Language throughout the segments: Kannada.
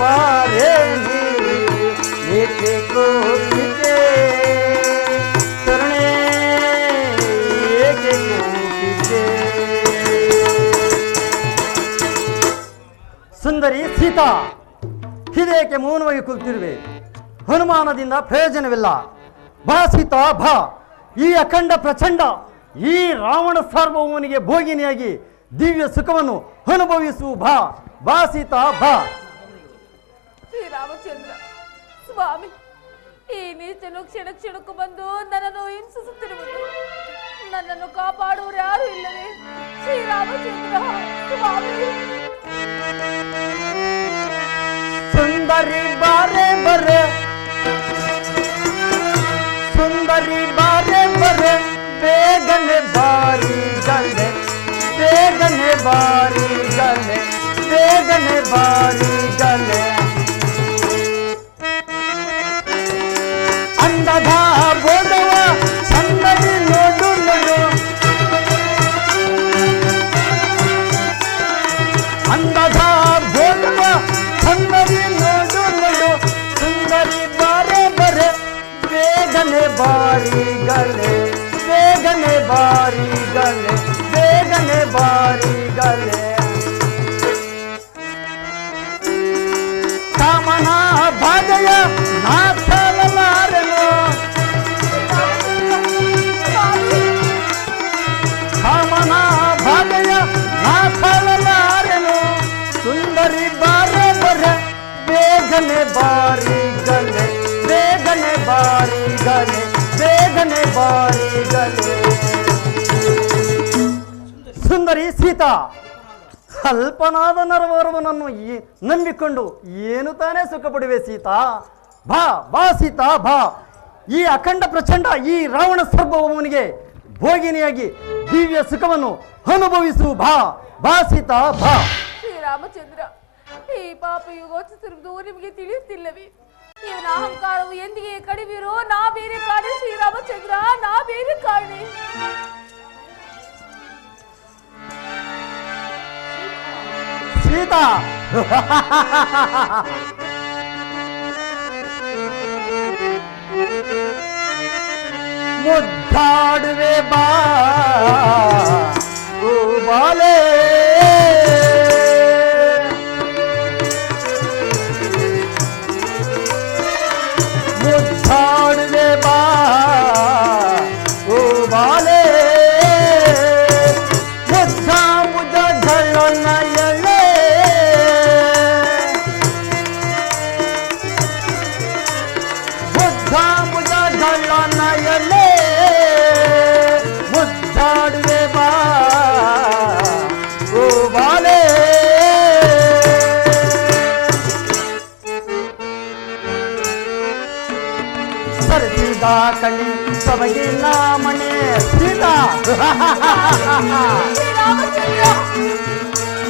ಬಾರೆ ಏಕೆ ಕೋಪಿತೆ ಕರುಣೆ ಏಕೆ ಕೋಪಿತೆ. ಸುಂದರಿ ಸೀತಾ, ಹಿದೇಕೆ ಮೌನವಾಗಿ ಕೂತಿರುವೆ? ಹನುಮಾನದಿಂದ ಪ್ರಯೋಜನವಿಲ್ಲ. ಬಾ ಸೀತಾ ಬಾ, ಈ ಅಖಂಡ ಪ್ರಚಂಡ ಈ ರಾವಣ ಸಾರ್ವಭೌಮನಿಗೆ ಭೋಗಿನಿಯಾಗಿ ದಿವ್ಯ ಸುಖವನ್ನು ಅನುಭವಿಸು. ಬಾ ಬಾ ಸೀತಾ ಬಾ. ಶ್ರೀರಾಮಚಂದ್ರ ಸ್ವಾಮಿ, ಈ ನೀಚನು ಕ್ಷಣ ಕ್ಷಣಕ್ಕೂ ಬಂದು ನನ್ನನ್ನು ಹಿಂಸಿಸುತ್ತಿರುವುದು, ನನ್ನನ್ನು ಕಾಪಾಡುವರು ಯಾರು ಇಲ್ಲವೇ? ಶ್ರೀರಾಮಚಂದ್ರ ಸ್ವಾಮಿ. ಸುಂದರಿ ಬಾರೆ ಬರೆ, ಸುಂದರಿ ಬಾರೆ ಬರೆ, ಬೇಗನೆ ಬಾರಿ ಗಲ್ಲೆ, ಬೇಗನೆ ಬಾರಿ ಗಲ್ಲೆ, ಬೇಗನೆ ಬಾರಿ ಗಲ್ಲೆ. ಅಂದದ ಬೋಧವ ಚಂದದಿ ನೋಡು ನೋಡು, ಅಂದದ ಬೋಧವ ಚಂದದಿ ನೋಡು ನೋಡು. ಸುಂದರಿ ಬಾರೆ ಬರೆ, ಬೇಗನೆ ಬಾರಿ ಗಲ್ಲೆ, ಬೇಗನೆ ಬಾರಿ ಗಲ್ಲೆ, ಬೇಗನೆ ಬಾರಿ ಗಲ್ಲೆ. ಕಾಮನ ಭಾಗಯ ನಾಥಲಾರೆನು, ಕಾಮನ ಭಾಗಯ ನಾಥಲಾರೆನು. ಸುಂದರಿ ಬಾರೆ ಬರೆ, ಬೇಗನೆ ಬಾರಿ ಗಲ್ಲೆ, ಬೇಗನೆ ಬಾರಿ ಗಲ್ಲೆ, ಬೇಗನೆ ಬಾರಿ ಗಲ್ಲೆ. ಸುಂದರಿ ಸೀತಾ, ಅಲ್ಪನಾದ ನರವರವನನ್ನು ನಂಬಿಕೊಂಡು ಏನು ತಾನೇ ಸುಖ ಪಡುವೆ ಸೀತಾ? ಬಾ ಬಾ ಸೀತಾ ಬಾ, ಈ ಅಖಂಡ ಪ್ರಚಂಡ ಈ ರಾವಣ ಸರ್ವಭೌಮನಿಗೆ ಭೋಗಿನಿಯಾಗಿ ದಿವ್ಯ ಸುಖವನ್ನು ಅನುಭವಿಸು. ಬಾ ಬಾ ಸೀತಾ ಬಾ. ಶ್ರೀರಾಮಚಂದ್ರ, ಈ ಪಾಪಿಯು ಗೋಚಿಸಿರುವುದು ನಿಮಗೆ ತಿಳಿಯುತ್ತಿಲ್ಲವೇ? ಇವನ ಅಹಂಕಾರವು ಎಂದಿಗೆ ಕಡಿವಿರೋ? ನಾ ಬೇರೆ ಕಾಣೆ ಶ್ರೀರಾಮಚಂದ್ರ, ನಾ ಬೇರೆ ಕಾಣೆ. ಸೀತಾ ಮುದ್ದಾಡುವೆ ಬಾ ಓ ಬಾಲೆ, ಮುದ್ದಾಡುವೆ ಬಾ ಓ ಬಾಲೆ. ಮುದ್ದಾಂಬುದ ಢಳ್ಳನ ಎಳೆ, ಮುದ್ದಾಂಬುದ ಢಳ್ಳನ ಎಳೆ. ಮುದ್ದಾಡುವೆ ಬಾ ಓ ಬಾಲೆ. ಸರಿಸಿದ ಕಣ್ಣಿ ಸೊಬಗಿನ ಮನೆ ಸೀತಾ,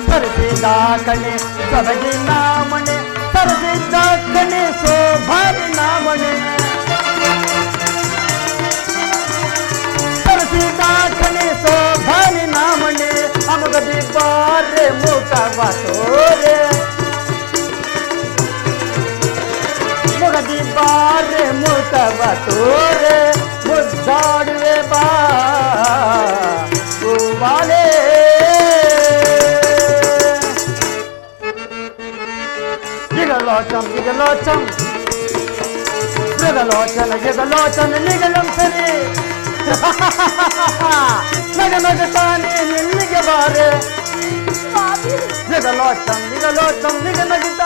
ಸರಿಸಿದ ಕಣ್ಣಿ ಸೊಬಗಿನ ಮನೆ, ಸರಿಸಿದ ಕಣ್ಣಿ ಶೋಭಾವಿನ ಮನೆ, ಸರಿಸಿದ ಕಣ್ಣಿ ಶೋಭಾವಿನ ಮನೆ. ಅಮಗದಿ ಬಾರೆ ಮುಖವ ತೋರೆ, ಮುಗದಿ ಬಾರೆ ಮುಖವ ತೋರೆ. ಮುದ್ದಾಡುವೆ ಬಾ ಓ ಬಾಲೆ. ಜಿಗಲೋಚಂ ಜಿಗಲೋಚಂ ಮೃಗಲೋಚನ ಜಿಗಲೋಚನ ನಿಗಲಂ ಸರಿ. ನಗ ನಗತಾನೆ ನಿಲ್ಲಿಗೆ ಬಾರೆ, ಜಿಗಲೋಚಂ ಜಿಗಲೋಚಂ ನಿಗ ನಗಿತ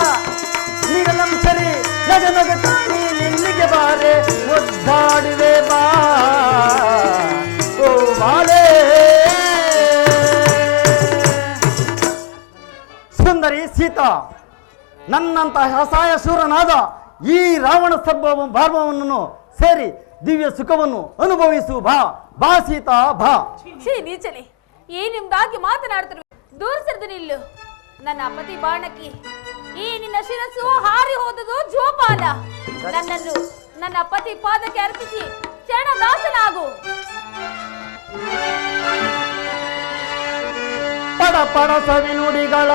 ನಿಗಲಂ ಸರಿ. ನಗ ನಗತಾನೆ ನಿಲ್ಲಿಗೆ ಬಾರೆ, ಮುದ್ದಾಡುವೆ ಬಾ ಓ ಬಾಲೆ. ಸುಂದರಿ ಸೀತಾ, ನನ್ನಂತಹ ಅಸಹಾಯ ಶೂರನಾದ ಈ ರಾವಣ ಭಾರ್ವವನ್ನು ಸೇರಿ ದಿವ್ಯ ಸುಖವನ್ನು ಅನುಭವಿಸು. ಬಾ ಬಾ ಸೀತಾ ಬಾ. ಶ್ರೀ ನೀಚನೆ, ಏನಿಂದಾಗಿ ಮಾತನಾಡ್ತಿರುವೆ? ದೂರ ಸರಿದು ನಿಲ್ಲು. ನನ್ನ ಪತಿ ಬಾಣಕ್ಕೆ ಈ ನಿನ್ನ ಶಿರಸ್ಸು ಹಾರಿ ಹೋದದು ಜೋಪಾನ. ನನ್ನನ್ನು ನನ್ನ ಪತಿ ಪಾದಕ್ಕೆ ಅರ್ಪಿಸಿ ಶರಣದಾಸನಾಗು. ಪಡ ಪಡ ಸವಿ ನುಡಿಗಳ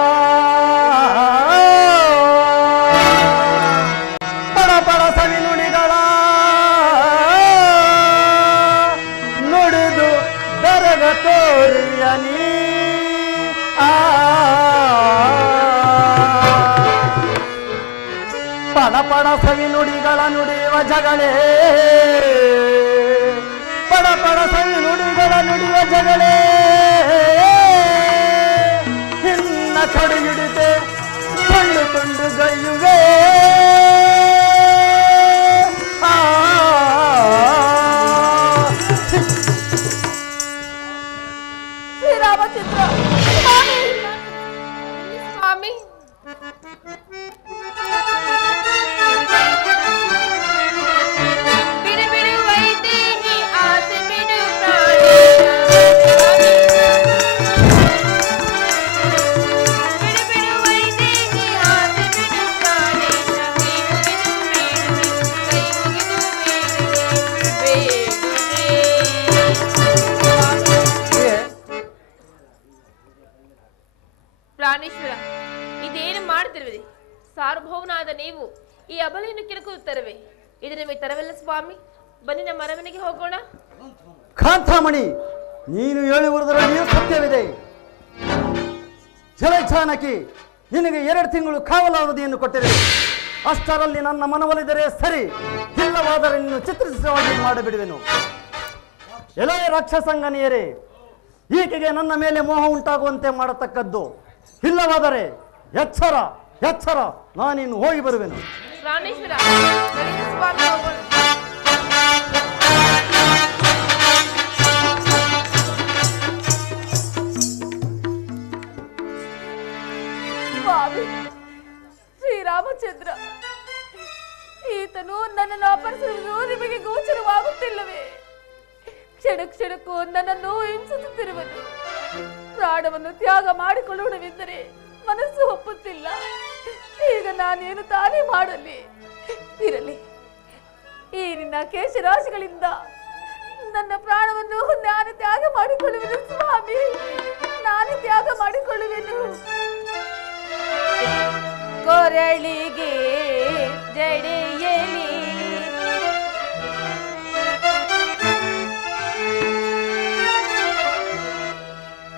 ಪಡ ಪಡ ಸವಿ ನುಡಿಗಳ ನುಡಿಯುವ ಜಗಳೇ, ಪಡ ಪಡ ಸವಿ ನುಡಿಗಳ ನುಡಿಯುವ ಜಗಳೇ, ಹಿನ್ನ ಕಡು ಹಿಡಿತೆ ತುಂಡು ತುಂಡು ಗೈಯುವೆ. ಶ್ರೀರಾಮಚಂದ್ರ ಸ್ವಾಮಿ, ಬಿಡು ಬಿಡು ವೈದೇಹಿ ಆಸೆ ಬಿಡು ಪ್ರಾಣೇಶ, ಬಿಡು ಬಿಡು ವೈದೇಹಿ ಆಸೆ ಬಿಡು ಪ್ರಾಣೇಶ, ಕೈ ಮುಗಿದು ಪ್ರಾಣೇಶ್ವರ, ಇದೇನು ಮಾಡ್ತಿರುವಿರಿ? ಸಾರ್ವಭೌಮನಾದ ನೀವು ಈ ಅಬಲೆಯನ್ನು ಕಿರುಕುತ್ತರವೆ, ಇದು ನಿಮಗೆ ತರವಲ್ಲ ಸ್ವಾಮಿ. ಬನ್ನಿ ನಮ್ಮ ಅರಮನೆಗೆ ಹೋಗೋಣ. ಕಾಂತಾಮಣಿ, ನೀನು ಹೇಳುವುದರಲ್ಲಿಯೂ ಸತ್ಯವಿದೆ. ಜಲ ಚಾಣಕಿ, ನಿನಗೆ 2 ತಿಂಗಳು ಕಾವಲಾವಧಿಯನ್ನು ಕೊಟ್ಟಿದೆ. ಅಷ್ಟರಲ್ಲಿ ನನ್ನ ಮನವೊಲಿದರೆ ಸರಿ, ಇಲ್ಲವಾದರೆ ನಿನ್ನ ಚಿತ್ರಿಸವಾಗಿ ಮಾಡಿಬಿಡುವೆನು. ಎಲೆ ರಾಕ್ಷಸಂಗನಿಯರೇ, ಈಕೆಗೆ ನನ್ನ ಮೇಲೆ ಮೋಹ ಉಂಟಾಗುವಂತೆ ಮಾಡತಕ್ಕದ್ದು. ಇಲ್ಲವಾದರೆ ಎಚ್ಚರ ಎಚ್ಚರ, ನಾನಿನ್ನು ಹೋಗಿ ಬರುವೆನು. ಪ್ರಾಣೇಶ್ವರ, ಸ್ವಾಮಿ ಹೋಗೋಣ. ಸ್ವಾಮಿ ಶ್ರೀರಾಮಚಂದ್ರ, ಈತನು ನನ್ನನ್ನು ಅಪಹರಿಸುವುದು ನಿಮಗೆ ಗೋಚರವಾಗುತ್ತಿಲ್ಲವೇ? ಕ್ಷಣ ಕ್ಷಣಕ್ಕೂ ನನ್ನನ್ನು ಹಿಂಸಿಸುತ್ತಿರುವನು. ಪ್ರಾಣವನ್ನು ತ್ಯಾಗ ಮಾಡಿಕೊಳ್ಳುವುದೆಂದರೆ ಮನಸ್ಸು ಒಪ್ಪುತ್ತಿಲ್ಲ. ಈಗ ನಾನೇನು ತಾನೇ ಮಾಡಲಿ? ಇರಲಿ, ಈ ನಿನ್ನ ಕೇಶರಾಶಿಗಳಿಂದ ನನ್ನ ಪ್ರಾಣವನ್ನು ನಾನು ತ್ಯಾಗ ಮಾಡಿಕೊಳ್ಳುವೆನು ಸ್ವಾಮಿ, ನಾನು ತ್ಯಾಗ ಮಾಡಿಕೊಳ್ಳುವೆನು. ಕೊರಳಿಗೆ ಜಡೆಯಲಿ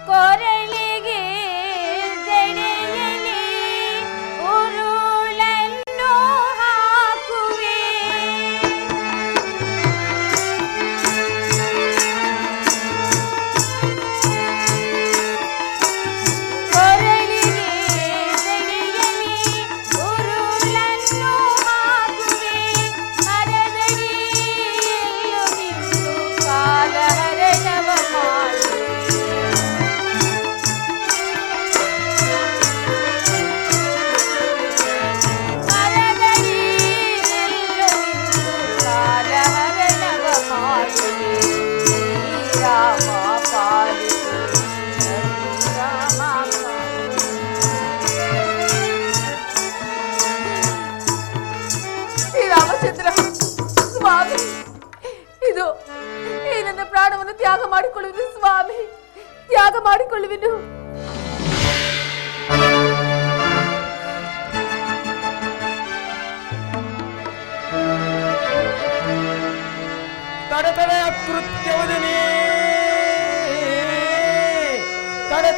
ಕೊರಳಿಗೆ ಜಡೆಯಲಿ ಉರುಳನ್ನು ಹಾಕುವೆ. ಕೊರಳಿಗೆ ಜಡೆಯಲಿ ಉರುಳನ್ನು ಹಾಕುವೆ. ಮರದಡಿ ಎಲ್ಲೂ ನಿಂತು ಕಾಲಹರಣವ ಮಾಡುವೆ. ಶ್ರೀರಾಮಚಂದ್ರ ಸ್ವಾಮಿ, ಇದು ಈ ನನ್ನ ಪ್ರಾಣವನ್ನು ತ್ಯಾಗ ಮಾಡಿಕೊಳ್ಳುವೆನು ಸ್ವಾಮಿ, ತ್ಯಾಗ ಮಾಡಿಕೊಳ್ಳುವೆನು. ತಡೆ ಅಕೃತ್ಯವದಿನಿ, ತಡೆ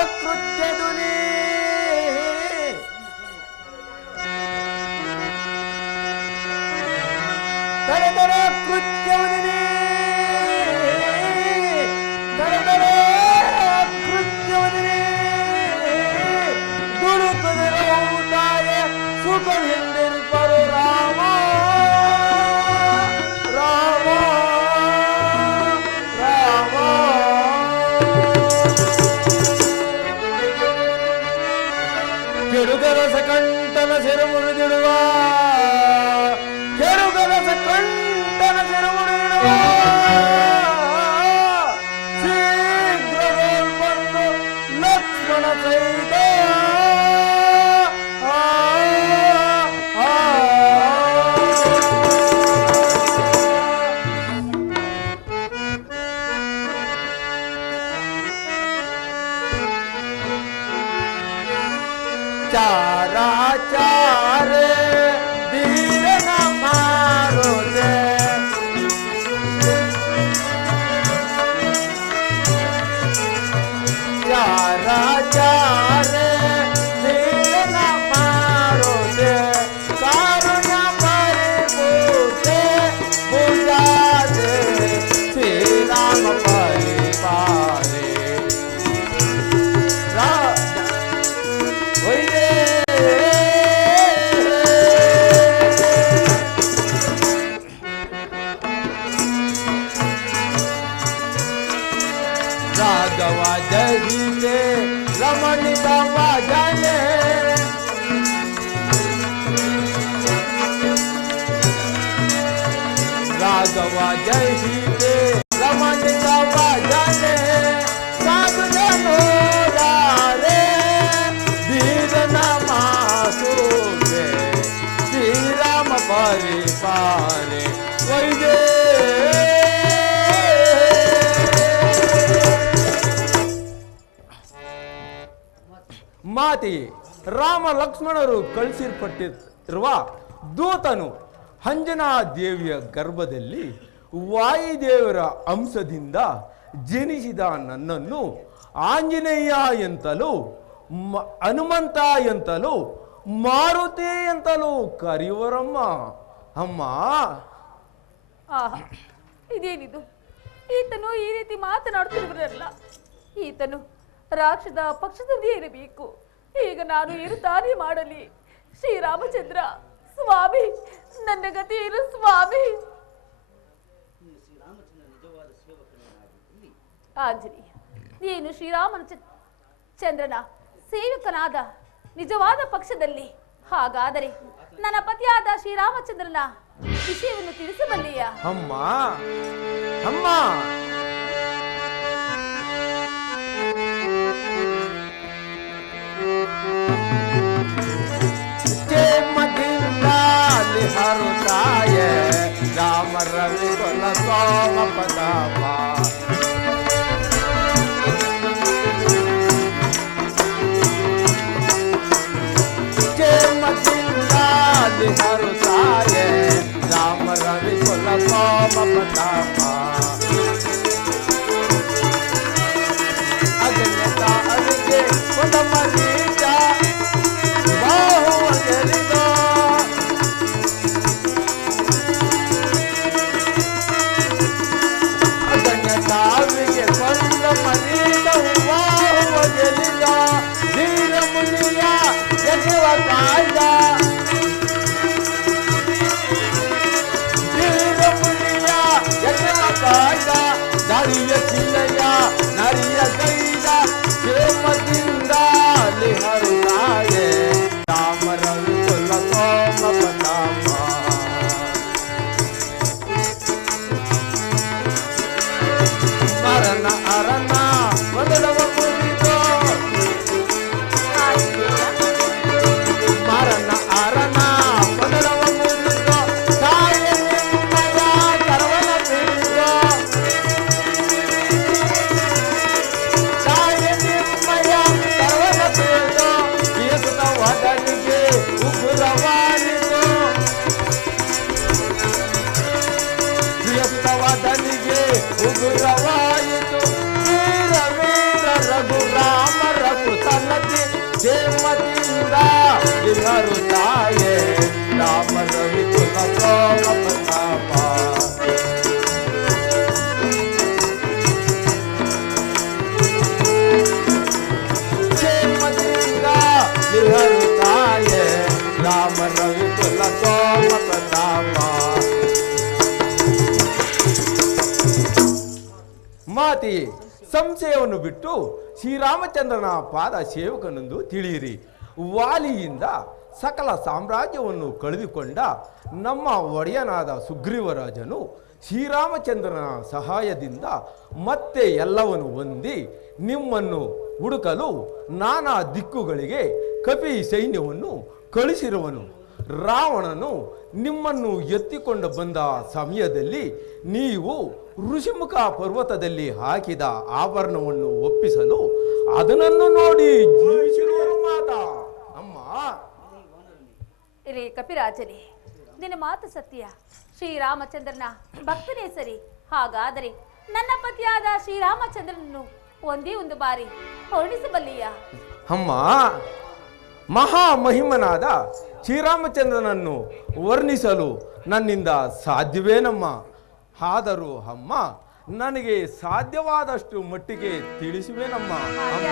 ಅಕೃತ್ಯದುನಿ, ತಡೆ ಅಕೃತ್ಯವದಿನಿ, ತಡೆ ಅಕೃತ್ಯವದಿನಿ. ದುಡುಕದಿರುವುದಾಯ ಸುಖ ಹಿಂದಿರುಪರು ರಾಮ ರಾಮ ರಾಮ. ಕೆಡುಗರಸ ಕಂಠನ ಸೆರು ಮುರಿದಿಡುವ, ಕೆಡುಗರಸ ಕಂಠನ ಸೆರು ಮುರಿದಿಡುವ. ಶೀಘ್ರ ಬಂದು ಲಕ್ಷ್ಮಣ ಸಹಿತ चारा चार धीर नाम जय सीते रमन का जाने साधु जनो रे धीर नमासु श्री राम परिवारे वैदे ಮಾತಿ ರಾಮ ಲಕ್ಷ್ಮಣರು ಕಳಿಸಿರ್ಪಟ್ಟಿರುವ ದೂತನು ಅಂಜನಾ ದೇವಿಯ ಗರ್ಭದಲ್ಲಿ ವಾಯುದೇವರ ಅಂಶದಿಂದ ಜನಿಸಿದ ನನ್ನನ್ನು ಆಂಜನೇಯ ಎಂತಲೂ ಹನುಮಂತ ಎಂತಲೂ ಮಾರುತಿ ಎಂತಲೂ ಕರೆಯುವರಮ್ಮ. ಅಮ್ಮ ಇದೇನಿದು? ಈತನು ಈ ರೀತಿ ಮಾತನಾಡುತ್ತಿರುವುದಲ್ಲ. ಈತನು ರಾಕ್ಷದ ಪಕ್ಷದಲ್ಲಿ ಇರಬೇಕು. ಈಗ ನಾನು ಏನು ತಾನೇ ಮಾಡಲಿ? ಶ್ರೀರಾಮಚಂದ್ರ ಸ್ವಾಮಿ, ನನ್ನ ಗತಿ ಏನು ಸ್ವಾಮಿ? ಆಂಜನೇಯ, ನೀನು ಶ್ರೀರಾಮಚಂದ್ರನ ಸೇವಕನಾದ ನಿಜವಾದ ಪಕ್ಷದಲ್ಲಿ, ಹಾಗಾದರೆ ನನ್ನ ಪತಿಯಾದ ಶ್ರೀರಾಮಚಂದ್ರನ ವಿಷಯವನ್ನು ತಿಳಿಸಬಲ್ಲೆಯ? ಅಮ್ಮ ಅಮ್ಮ ಹರುತಾಯ ರಾಮ ರವಿ ಕೊಲ ಸೋಮ ಪದಾಮ ಹರುತಾಯ ರಾಮ ರವಿ ಕೊಲ ಸೋಮ ಪದಾಮ ಅಗಣ್ಯತ ಅವಿಗೆ ಕೊಲ ಮರೀಚ ಬಾಹುವ ಗೆಲಿದ ಸಾವಿಗೆ ಕೊಂಡ ಮರೀದ ಬಾಹುವ ಗೆಲಿದ ಧೀರ ಮುನಿಯ ಯಜ್ಞವ ಕಾಯ್ದ ಧೀರ ಮುನಿಯ ಯಜ್ಞವ ಕಾಯ್ದ ದಾರಿಯ ಚಿಲ್ಲಯ ನರಿಯ ಗೈದ ಕ್ಷೇಮದಿಂದ ಹರುನಾಯೆ ರಾಮ ರವಿ ಕೊಲ್ಲ ಸೋಮ ಪತಾಮ ಮರಣ ಅರಣ ಮೊದಲವ ಮುರಿದೋ ಮರಣ ಅರಣ ಮೊದಲವ ಮುರಿದೋ ತಾಯ ನಿಮ್ಮಯ ಕರವನ ಬೀಳಿದೋ ತಾಯ ನಿಮ್ಮಯ ಕರವನ ಬೀಳಿದೋ ಕೇಸುತ್ತ ವದನಿಗೆ ಉಗುರವಾನಿದೋ ವದನಿಗೆ ಉಗುರವಾಯಿತು ವೀರ ವೀರ ರಘುರಾಮ ರಘುತಲತಿ ಜೇಮದಿಂದ ಹರುತಾಯೆ ರಾಮ ರವಿ ಕುಲ ಸೋಮ ಪ್ರತಾಪ ಜೇಮದಿಂದ ಹರುತಾಯೆ ರಾಮ ರವಿ ಕುಲ ಸೋಮ ಪ್ರತಾಪ. ಮಾತಿ ಸಂಶಯವನ್ನು ಬಿಟ್ಟು ಶ್ರೀರಾಮಚಂದ್ರನ ಪಾದ ಸೇವಕನೆಂದು ತಿಳಿಯಿರಿ. ವಾಲಿಯಿಂದ ಸಕಲ ಸಾಮ್ರಾಜ್ಯವನ್ನು ಕಳೆದುಕೊಂಡ ನಮ್ಮ ಒಡೆಯನಾದ ಸುಗ್ರೀವರಾಜನು ಶ್ರೀರಾಮಚಂದ್ರನ ಸಹಾಯದಿಂದ ಮತ್ತೆ ಎಲ್ಲವನ್ನು ಹೊಂದಿ ನಿಮ್ಮನ್ನು ಹುಡುಕಲು ನಾನಾ ದಿಕ್ಕುಗಳಿಗೆ ಕಪಿ ಸೈನ್ಯವನ್ನು ಕಳಿಸಿರುವನು. ರಾವಣನು ನಿಮ್ಮನ್ನು ಎತ್ತಿಕೊಂಡು ಬಂದ ಸಮಯದಲ್ಲಿ ನೀವು ಋಷಿಮುಖ ಪರ್ವತದಲ್ಲಿ ಹಾಕಿದ ಆಭರಣವನ್ನು ಒಪ್ಪಿಸಲು ಅದನ್ನು ನೋಡಿ ಜೀವಿಸಿರುವರು ಮಾತಾ. ಅಮ್ಮ ರೇ ಕಪಿರಾಜನೇ, ನಿನ್ನ ಮಾತು ಸತ್ಯ. ಶ್ರೀರಾಮಚಂದ್ರನ ಭಕ್ತನೇ ಸರಿ. ಹಾಗಾದರೆ ನನ್ನ ಪತಿಯಾದ ಶ್ರೀರಾಮಚಂದ್ರನನ್ನು ಒಂದೇ ಒಂದು ಬಾರಿ ಹೊರಡಿಸಬಲ್ಲಿಯ? ಅಮ್ಮ, ಮಹಾಮಹಿಮನಾದ ಶ್ರೀರಾಮಚಂದ್ರನನ್ನು ವರ್ಣಿಸಲು ನನ್ನಿಂದ ಸಾಧ್ಯವೇನಮ್ಮ. ಆದರೂ ಅಮ್ಮ, ನನಗೆ ಸಾಧ್ಯವಾದಷ್ಟು ಮಟ್ಟಿಗೆ ತಿಳಿಸುವೇನಮ್ಮ. ಅಮ್ಮ,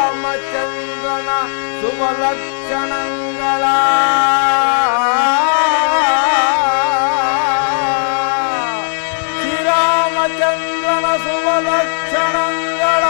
ಶ್ರೀರಾಮಚಂದ್ರನ ಶುಭ ಲಕ್ಷಣಗಳ ಶ್ರೀರಾಮಚಂದ್ರನ ಶುಭ ಲಕ್ಷಣಗಳ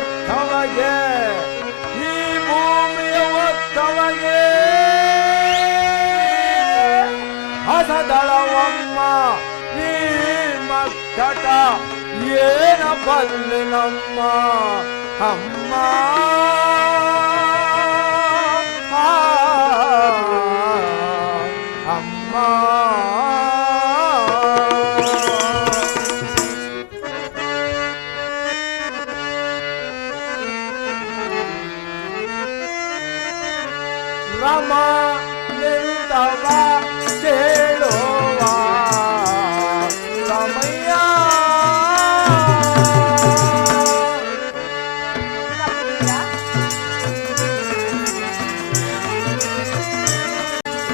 ಒತ್ತವಗೆ ಈ ಭೂಮಿಯ ಒತ್ತವಗೆ ಹಸದಳವಮ್ಮ ಈ ಮಕ್ಕಟ ಏನ ಬಲ್ಲೆ ನಮ್ಮ ಅಮ್ಮ ಅಮ್ಮ ರಮ ನಿಂತವ ಕೇಳುವ ರಮಯ್ಯ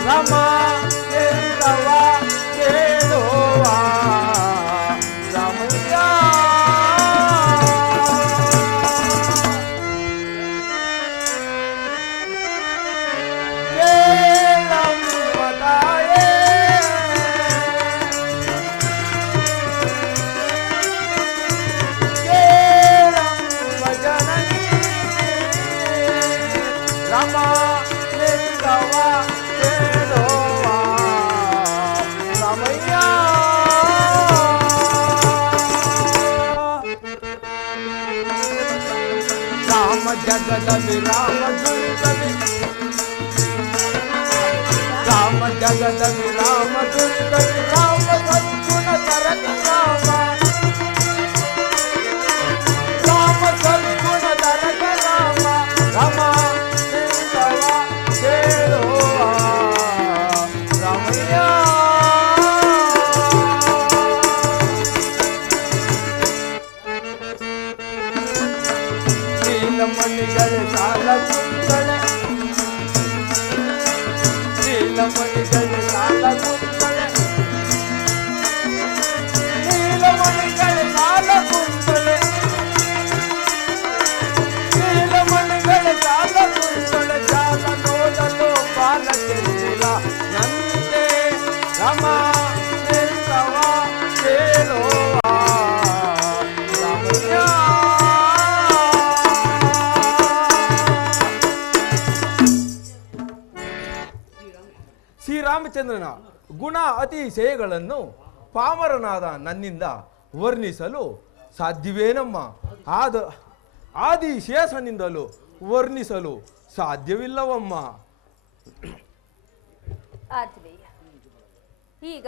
ರಮ ನಿಂತವ ಕೇಳುವ ರಮಯ್ಯ ಜಗದಲ್ಲಿ ರಾಮ ದುರಿತಲಿ ರಾಮ ಜಗದಲ್ಲಿ ರಾಮ ದುರಿತಲಿ ರಾಮ ಸದ್ಗುಣ ತರಕ ರಾಮ ರಾಮ ಸದ್ಗುಣ ತರಕ ರಾಮ ರಮ ನಿಂತವ ಕೇಳುವ ರಮಯ್ಯ ಮಣಿಗಳೇ ಸಾಲ ಕುಂತಳೆ ನೀಲಮಣಿಗಳೇ ಸಾಲ ಕುಂತಳೆ ನೀಲಮಣಿಗಳೇ ಸಾಲ ಕುಂತಳೆ ನೀಲಮಣಿಗಳೇ ಸಾಲ ಕುಂತಳೆ ಜಾಲ ನೋಡಲು ಬಾಲ ಕೆಂದಿಲ್ಲ ನಂತೆ ರಮ ನಿಂತವ ಕೇಳುವ ರಮಯ್ಯ ಶ್ರೀರಾಮಚಂದ್ರನ ಗುಣ ಅತಿಶಯಗಳನ್ನು ಪಾಮರನಾದ ನನ್ನಿಂದ ವರ್ಣಿಸಲು ಸಾಧ್ಯವೇನಮ್ಮ? ಆದಿಶೇಷನಿಂದಲೂ ವರ್ಣಿಸಲು ಸಾಧ್ಯವಿಲ್ಲವಮ್ಮ. ಆಂಜನೇಯ, ಈಗ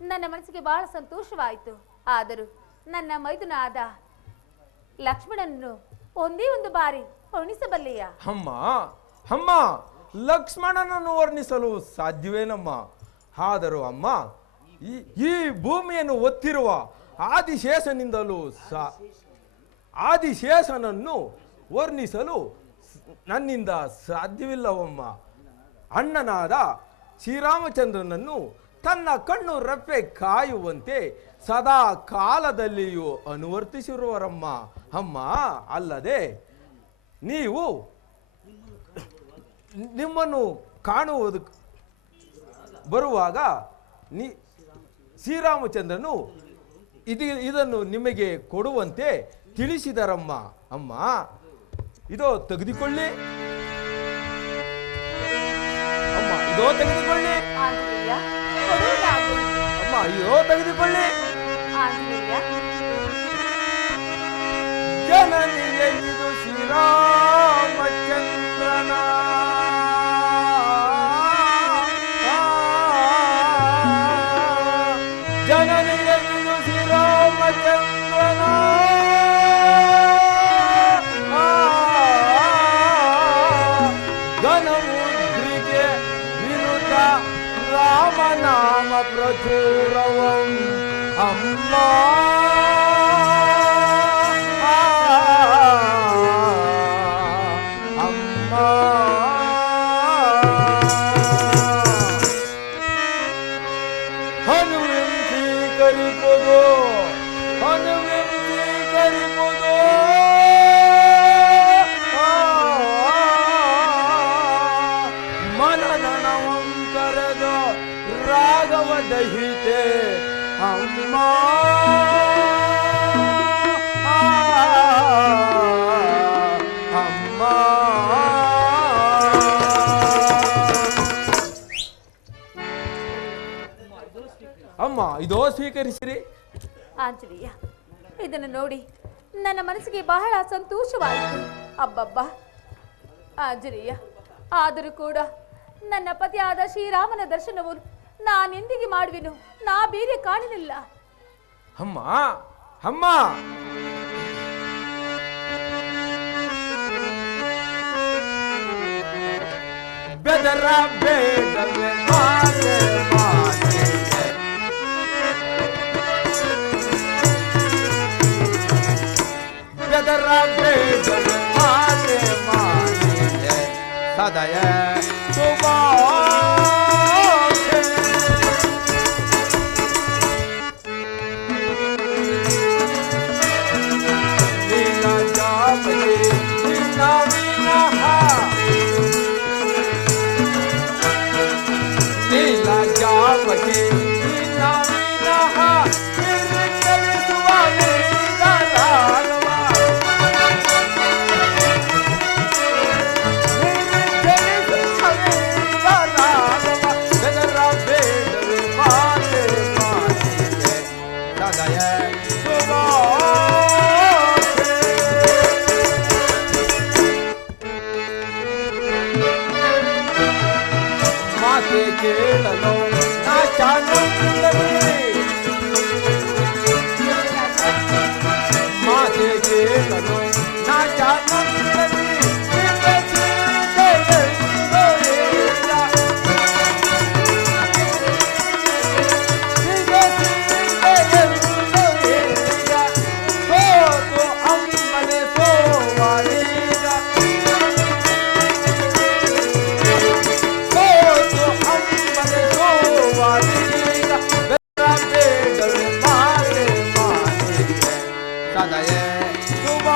ನನ್ನ ಮನಸ್ಸಿಗೆ ಬಹಳ ಸಂತೋಷವಾಯಿತು. ಆದರೂ ನನ್ನ ಮೈದುನಾದ ಲಕ್ಷ್ಮಣನನ್ನು ಒಂದೇ ಒಂದು ಬಾರಿ ವರ್ಣಿಸಬಲ್ಲೆಯ? ಅಮ್ಮ ಅಮ್ಮ, ಲಕ್ಷ್ಮಣನನ್ನು ವರ್ಣಿಸಲು ಸಾಧ್ಯವೇನಮ್ಮ? ಆದರೂ ಅಮ್ಮ, ಈ ಭೂಮಿಯನ್ನು ಒತ್ತಿರುವ ಆದಿಶೇಷನನ್ನು ವರ್ಣಿಸಲು ನನ್ನಿಂದ ಸಾಧ್ಯವಿಲ್ಲವಮ್ಮ. ಅಣ್ಣನಾದ ಶ್ರೀರಾಮಚಂದ್ರನನ್ನು ತನ್ನ ಕಣ್ಣು ರೆಪ್ಪೆ ಕಾಯುವಂತೆ ಸದಾ ಕಾಲದಲ್ಲಿಯೂ ಅನುವರ್ತಿಸಿರುವರಮ್ಮ. ಅಮ್ಮ, ಅಲ್ಲದೆ ನೀವು ನಿಮ್ಮನ್ನು ಕಾಣುವುದು ಬರುವಾಗ ಶ್ರೀರಾಮಚಂದ್ರನು ಇದನ್ನು ನಿಮಗೆ ಕೊಡುವಂತೆ ತಿಳಿಸಿದರಮ್ಮ. ಅಮ್ಮ, ಇದೋ ತೆಗೆದುಕೊಳ್ಳಿ ಅಮ್ಮ, ಇದೋ ತೆಗೆದುಕೊಳ್ಳಿ ಅಮ್ಮ, ಇದೋ ತೆಗೆದುಕೊಳ್ಳಿ. ಜನನಿಗೆ ಇದು ಶ್ರೀರಾಮಚಂದ್ರನ ಜನನಿಗೆ ಇದು ಶ್ರೀರಾಮಚಂದ್ರನ ಘನಮುದ್ರಿಗೆ ವಿರುದ್ಧ ರಾಮನಾಮ ಪ್ರಚುರವಂ ಅಮ್ಮ. ಇದೋ ಸ್ವೀಕರಿಸಿರಿ. ಆಂಜನೇಯ, ಇದನ್ನು ನೋಡಿ ನನ್ನ ಮನಸ್ಸಿಗೆ ಬಹಳ ಸಂತೋಷವಾಯಿತು. ಅಬ್ಬಬ್ಬ ಆಂಜನೇಯ, ಆದರೂ ಕೂಡ ನನ್ನ ಪತಿಯಾದ ಶ್ರೀರಾಮನ ದರ್ಶನವನ್ನು ನಾನೆಂದಿಗೆ ಮಾಡುವೆನು, ನಾ ಬೇರೆ ಕಾಣಲಿಲ್ಲ. ಅಮ್ಮ ಅಮ್ಮ, ಬೆದರ ಬೇಡವೇ ಮಾತೆ ಮಾತೆಗೆ, ಬೆದರ ಬೇಡವೇ ಮಾತೆ ಮಾತೆಗೆ, ಸದಯ ಶುಭಾಶಯ. ನೀಲ ಜಾಬಲಿ ನಿನ್ನ ವಿನಃ, ನೀಲ ಜಾಬಲಿ ನಿನ್ನ ವಿನಃ, ನಿರ್ವಿಕಲಿಸುವ ವೇದ ರಾಘವ, ನಿರ್ವಿಕಲಿಸುವ ವೇದ ರಾಘವ, ಬೆದರ ಬೇಡವೇ ಮಾತೆ ಮಾತೆಗೆ, ಸದಯ ಮಾತೆ ಕೇಳಲು ನಾ ಚಾನಂದರಿ, ಮಾತೆ ಕೇಳಲು ನಾ ಚಾನಂದರಿ, ಅಮ್ಮನೆ ಸೋವಾರೀಗ, ಅಮ್ಮನೆ ಸೋವಾರೀಗ, ಬೆದರ ಬೇಡವೇ ಮಾತೆ ಮಾತೆಗೆ, ಸದಯ ಶುಭಾಶಯ.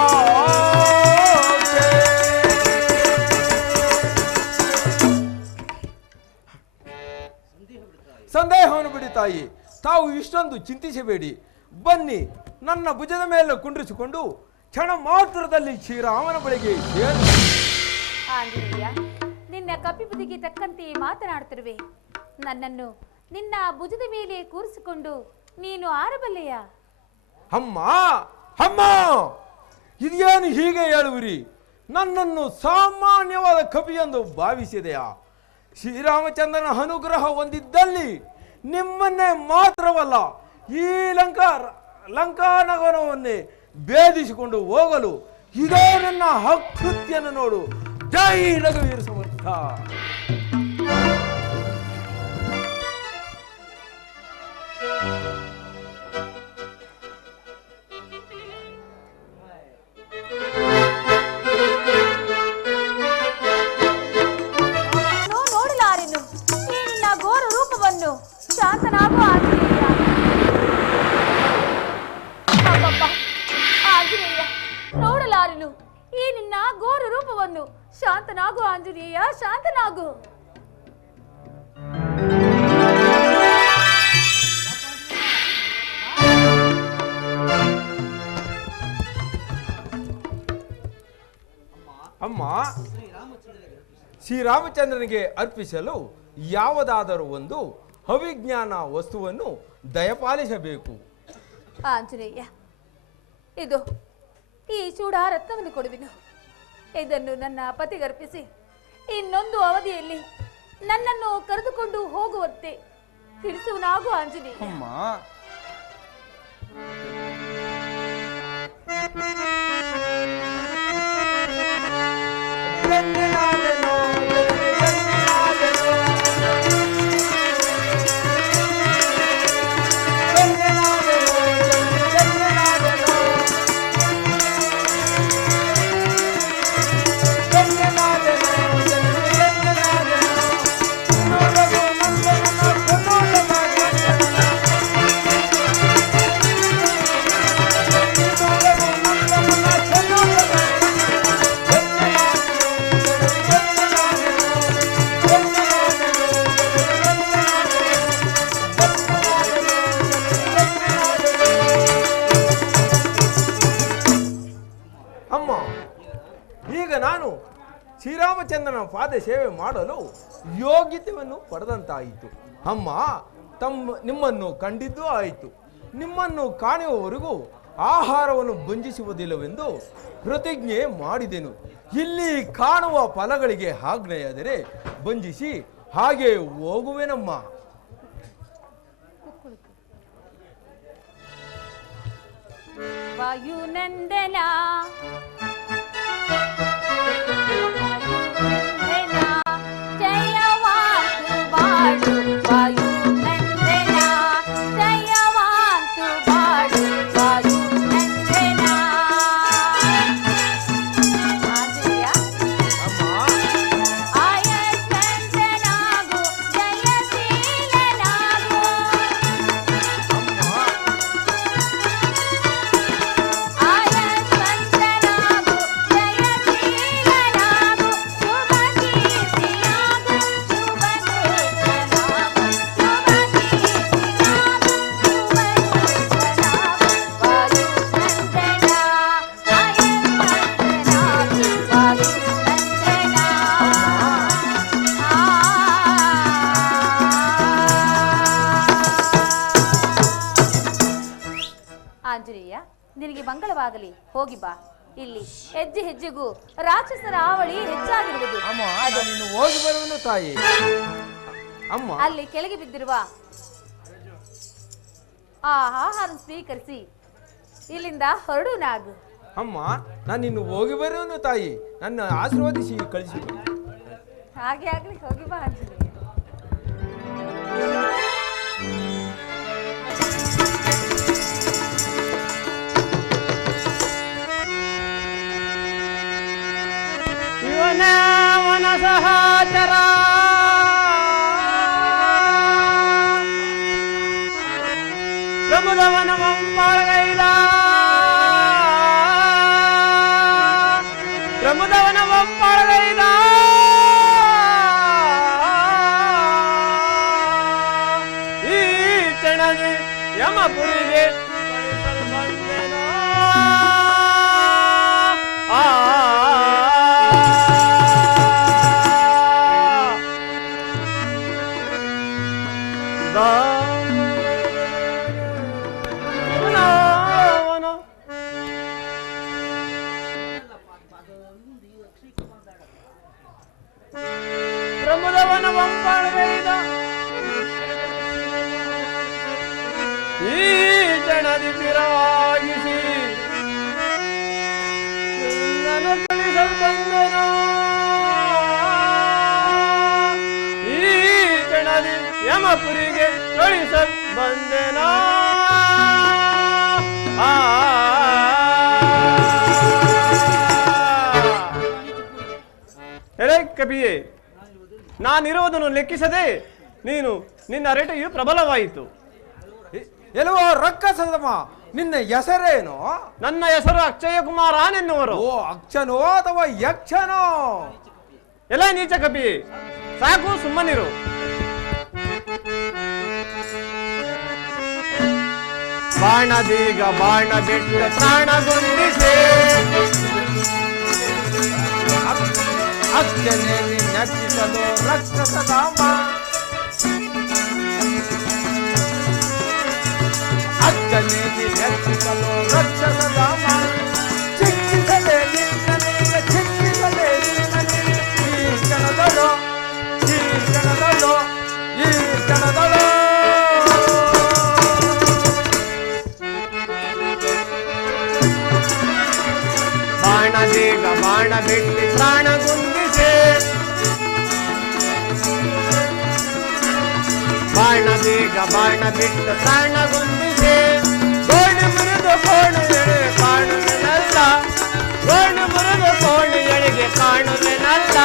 ಸಂದೇಹವನ್ನು ಬಿಡಿ ತಾಯಿ, ತಾವು ಇಷ್ಟೊಂದು ಚಿಂತಿಸಬೇಡಿ. ಬನ್ನಿ, ನನ್ನ ಭುಜದ ಮೇಲೆ ಕುಂಡ್ರಿಸಿಕೊಂಡು ಕ್ಷಣ ಮಾತ್ರದಲ್ಲಿ ಶ್ರೀರಾಮನ ಬಳಿಗೆ ಸೇರಿ. ಆಂಜನೇಯ, ನಿನ್ನ ಕಪಿಬುದಿಗೆ ತಕ್ಕಂತೆ ಮಾತನಾಡುತ್ತಿರುವೆ. ನನ್ನನ್ನು ನಿನ್ನ ಭುಜದ ಮೇಲೆ ಕೂರಿಸಿಕೊಂಡು ನೀನು ಆರಬಲ್ಲೆಯ? ಅಮ್ಮ ಅಮ್ಮ, ಇದೇನು ಹೀಗೆ ಹೇಳುವಿರಿ? ನನ್ನನ್ನು ಸಾಮಾನ್ಯವಾದ ಕಪಿ ಎಂದು ಭಾವಿಸಿದೆಯಾ? ಶ್ರೀರಾಮಚಂದ್ರನ ಅನುಗ್ರಹ ಹೊಂದಿದ್ದಲ್ಲಿ ನಿಮ್ಮನ್ನೇ ಮಾತ್ರವಲ್ಲ, ಈ ಲಂಕಾನಗರವನ್ನೇ ಭೇದಿಸಿಕೊಂಡು ಹೋಗಲು ಇದೇ ನನ್ನ ಹಕ್ಕೃತ್ಯನ ನೋಡು. ಜೈ ರಘುವೀರ ಸಮರ್ಥ. ನೋಡಲಾರೆನು ಈ ನಿನ್ನ ಘೋರ ರೂಪವನ್ನು. ಶಾಂತನಾಗು ಆಂಜನೇಯ. ಅಬ್ಬಬ್ಬ ಆಂಜನೇಯ, ನೋಡಲಾರೆನು ಈ ನಿನ್ನ ಘೋರ ರೂಪವನ್ನು. ಶಾಂತನಾಗು ಆಂಜನೇಯ, ಶಾಂತನಾಗು. ಅಮ್ಮ, ಶ್ರೀರಾಮಚಂದ್ರನಿಗೆ ಅರ್ಪಿಸಲು ಯಾವುದಾದರೂ ಒಂದು ಅವಿಜ್ಞಾನ ವಸ್ತುವನ್ನು ದಯಪಾಲಿಸಬೇಕು. ಆಂಜನೇಯ, ಇದು ಈ ಚೂಡಾರತ್ನವನ್ನು ಕೊಡುವೆನು. ಇದನ್ನು ನನ್ನ ಪತಿಗರ್ಪಿಸಿ ಇನ್ನೊಂದು ಅವಧಿಯಲ್ಲಿ ನನ್ನನ್ನು ಕರೆದುಕೊಂಡು ಹೋಗುವಂತೆ ತಿಳಿಸುವನಾಗು ಆಂಜನೇಯ. ಅಮ್ಮ, ಶ್ರೀರಾಮಚಂದ್ರನ ಪಾದ ಸೇವೆ ಮಾಡಲು ಯೋಗ್ಯತೆಯನ್ನು ಪಡೆದಂತಾಯಿತು. ಅಮ್ಮ, ನಿಮ್ಮನ್ನು ಕಂಡಿದ್ದೂ ಆಯಿತು. ನಿಮ್ಮನ್ನು ಕಾಣುವವರೆಗೂ ಆಹಾರವನ್ನು ಭಂಜಿಸುವುದಿಲ್ಲವೆಂದು ಪ್ರತಿಜ್ಞೆ ಮಾಡಿದೆನು. ಇಲ್ಲಿ ಕಾಣುವ ಫಲಗಳಿಗೆ ಆಜ್ಞೆಯಾದರೆ ಭಂಜಿಸಿ ಹಾಗೆ ಹೋಗುವೆನಮ್ಮ. ವಾಯುನಂದನ ಜಯವಾಂತು ಬಾಳು, ವಾಯುನಂದನ ಜಯವಾಂತು ಬಾಳು, ವಾಯುನಂದನ. ಆಂಜನೇಯ ಆಯಸ್ವಂತನಾಗು, ಜಯಶೀಲನಾಗು, ಆಯಸ್ವಂತನಾಗು, ಜಯಶೀಲನಾಗು, ಶುಭ ಕೀರ್ತಿಯಾಗು, ಶುಭ ಕೀರ್ತನಾಗು, ಶುಭ ಕೀರ್ತಿಯಾಗು, ಶುಭ ಕೀರ್ತನಾಗು, ವಾಯುನಂದನ ಆಯಸ್ವಂತನಾಗು, ಆಂಜನೇಯ, ನಿನಗೆ ಮಂಗಳವಾಗಲಿ. ಹೋಗಿ ಬಾ. ಇಲ್ಲಿ ಹೆಜ್ಜೆ ಹೆಜ್ಜೆಗೂ ರಾಕ್ಷಸರ ಹಾವಳಿ ಹೆಚ್ಚಾಗಿರುವುದು. ಅಮ್ಮ, ನೀನು ಹೋಗಿ ಬರುವನು ತಾಯಿ. ಅಮ್ಮ, ಅಲ್ಲಿ ಕೆಳಗೆ ಬಿದ್ದಿರುವ ಆ ಆಹಾರ ಸ್ವೀಕರಿಸಿ ಇಲ್ಲಿಂದ ಹೊರಡು ನಾಗು. ಅಮ್ಮ, ನಾನು ಇನ್ನು ಹೋಗಿ ಬರುವನು ತಾಯಿ. ನನ್ನ ಆಶೀರ್ವದಿಸಿ ಕಳಿಸಿಕೊಡಿ. ಹಾಗೆ ಆಗ್ಲಿ, ಹೋಗಿ ಬಾ ಆಂಜನೇಯ. ಇವನ ವನ ಸಹಚರ ಪ್ರಮುದವನ ಮಂಬಾಳಗೈದ, ಪ್ರಮುದವನ ಮಂಬಾಳಗೈದ, ಈ ಚಣದಿ ಯಮಪುರಿಗೆ ಕಳಿಸಲು ಬಂದೆನೋ. ಪ್ರಮುದವನ ಮಂಬಾಳಗೈದ, ಈ ಜನದಿ ಸ್ಥಿರವಾಗಿಸಿ ನನ್ನ ಕಳಿಸಲು ಬಂದೆನೋ. ಈ ಜನದಿ ಯಮಪುರಿಗೆ ಕಳಿಸಲು ಬಂದೆನೋ. ಎಲೆ ಕಪಿಯೇ, ನಾನಿರುವುದನ್ನು ಲೆಕ್ಕಿಸದೆ ನೀನು ನಿನ್ನ ಅರಟೆಯು ಪ್ರಬಲವಾಯಿತು. ಎಲ್ಲವೋ ರಕ್ಕಸದಮ್ಮ, ನಿನ್ನ ಹೆಸರೇನು? ನನ್ನ ಹೆಸರು ಅಕ್ಷಯ ಕುಮಾರ ನೆನ್ನುವರು. ಓ, ಅಕ್ಷನೋ ಅಥವಾ ಯಕ್ಷನೋ? ಎಲ್ಲ ನೀಚ ಕಪಿ, ಸಾಕು, ಸುಮ್ಮನಿರು. ಬಾಣದೀಗ ಬಾಣ ಬಿಟ್ಟು ಪ್ರಾಣಗೊಂಡಿಸೆ, ಅಕ್ಷನೇ ನಿನ್ನಕ್ಷಿಸಲು ರಕ್ಕಸದಾಮ, ಅಕ್ಷನೇ ನಿನ್ನಕ್ಷಿಸಲು ರಕ್ಷಸದಾಮ, ಚಿಕ್ಕಿಸಲೇ ನಿನ್ನನೀಗ, ಚಿಕ್ಕಿಸಲೇ ನಿನ್ನನೀಗ, ಈ ಕ್ಷಣದಳು, ಈ ಕ್ಷಣದಳು, ಈ ಕ್ಷಣದಳು. ಬಾಣದೀಗ ಬಾಣ ಬಿಟ್ಟು ಪ್ರಾಣಗೊಂಡಿಸೆ, ಬಾಣದೀಗ ಬಾಣ ಬಿಟ್ಟು ಪ್ರಾಣಗೊಂಡಿಸೆ, ಗೋಣಿ ಮುರಿದು ಕೋಣೆಯೊಳಗೆ ಕಾಣುವೆನಲ್ಲ, ಗೋಣಿ ಮುರಿದು ಕೋಣೆಯೊಳಗೆ ಕಾಣುವೆನಲ್ಲ,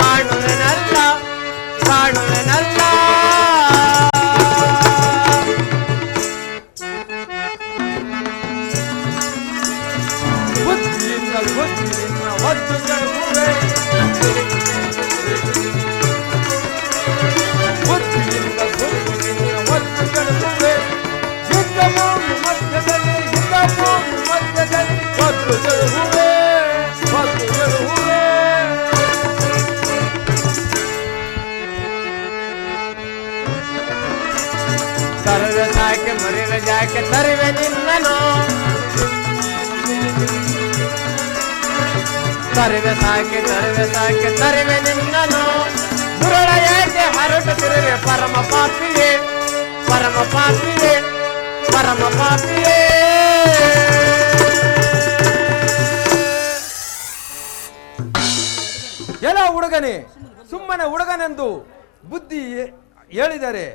ಕಾಣುವೆನಲ್ಲ, ಕಾಣುವೆನಲ್ಲ. ಬುದ್ಧಿಯಿಂದ ಬುದ್ಧಿಯಿಂದ ಒದ್ದು ಕೆಡುವೆ, ಬುದ್ಧಿಯಿಂದ ಬುದ್ಧಿಯಿಂದ ಒದ್ದು ಕೆಡುವೆ, ಯುದ್ಧ ಭೂಮಿ ಮಧ್ಯದಲ್ಲಿ, ಯುದ್ಧ ಭೂಮಿ ಮಧ್ಯದಲ್ಲಿ ಒದ್ದು ಕೆಡುವೆ, ಒದ್ದು ಕೆಡುವೆ. ಯಾಕೆ ತರುವೆ ನಿನ್ನನು ತರುವೆ ಸಾಕೆ ತರುವೆ ನಿನ್ನನು ದುರುಳ ಯಾಕೆ ಹರಡುತ್ತಿರುವೆ ಪರಮ ಪಾಪಿಯೇ ಪರಮ ಪಾಪಿಯೇ ಪರಮ ಪಾಪಿಯೇ ಎಲ್ಲ ಹುಡುಗನೇ ಸುಮ್ಮನೆ ಹುಡುಗನೆಂದು ಬುದ್ಧಿ ಹೇಳಿದರೆ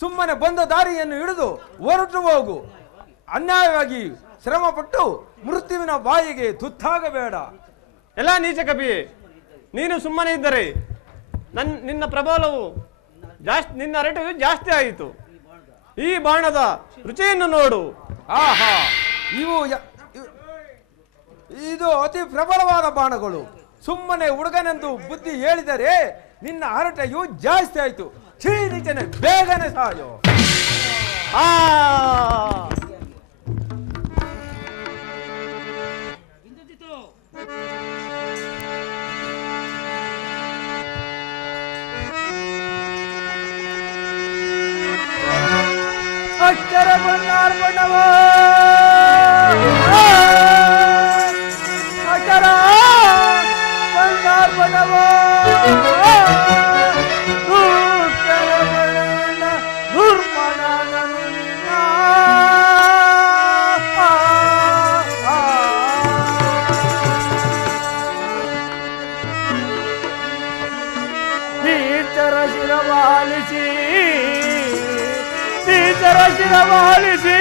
ಸುಮ್ಮನೆ ಬಂದ ದಾರಿಯನ್ನು ಹಿಡಿದು ಹೊರಟು ಹೋಗು. ಅನ್ಯಾಯವಾಗಿ ಶ್ರಮಪಟ್ಟು ಮೃತ್ಯುವಿನ ಬಾಯಿಗೆ ತುತ್ತಾಗಬೇಡ. ಎಲ್ಲ ನೀಚ ಕಪಿ, ನೀನು ಸುಮ್ಮನೆ ಇದ್ದರೆ ನಿನ್ನ ಪ್ರಬಲವು ನಿನ್ನ ಹರಟೆಯು ಜಾಸ್ತಿ ಆಯಿತು. ಈ ಬಾಣದ ರುಚಿಯನ್ನು ನೋಡು. ಆಹಾ, ಇದು ಅತಿ ಪ್ರಬಲವಾದ ಬಾಣಗಳು. ಸುಮ್ಮನೆ ಹುಡುಗನೆಂದು ಬುದ್ಧಿ ಹೇಳಿದರೆ ನಿನ್ನ ಹರಟೆಯು ಜಾಸ್ತಿ ಆಯ್ತು. ಚೀನಿಚನೆ ಬೇಗನೆ ಸಾಯೋ. ಅಕ್ಷರ ಬಂಗಾರ್ಪಣವ ಅಕ್ಷರ ಬಂಗಾರ್ಪಣವ ಶಿರವಾಲಿಸಿ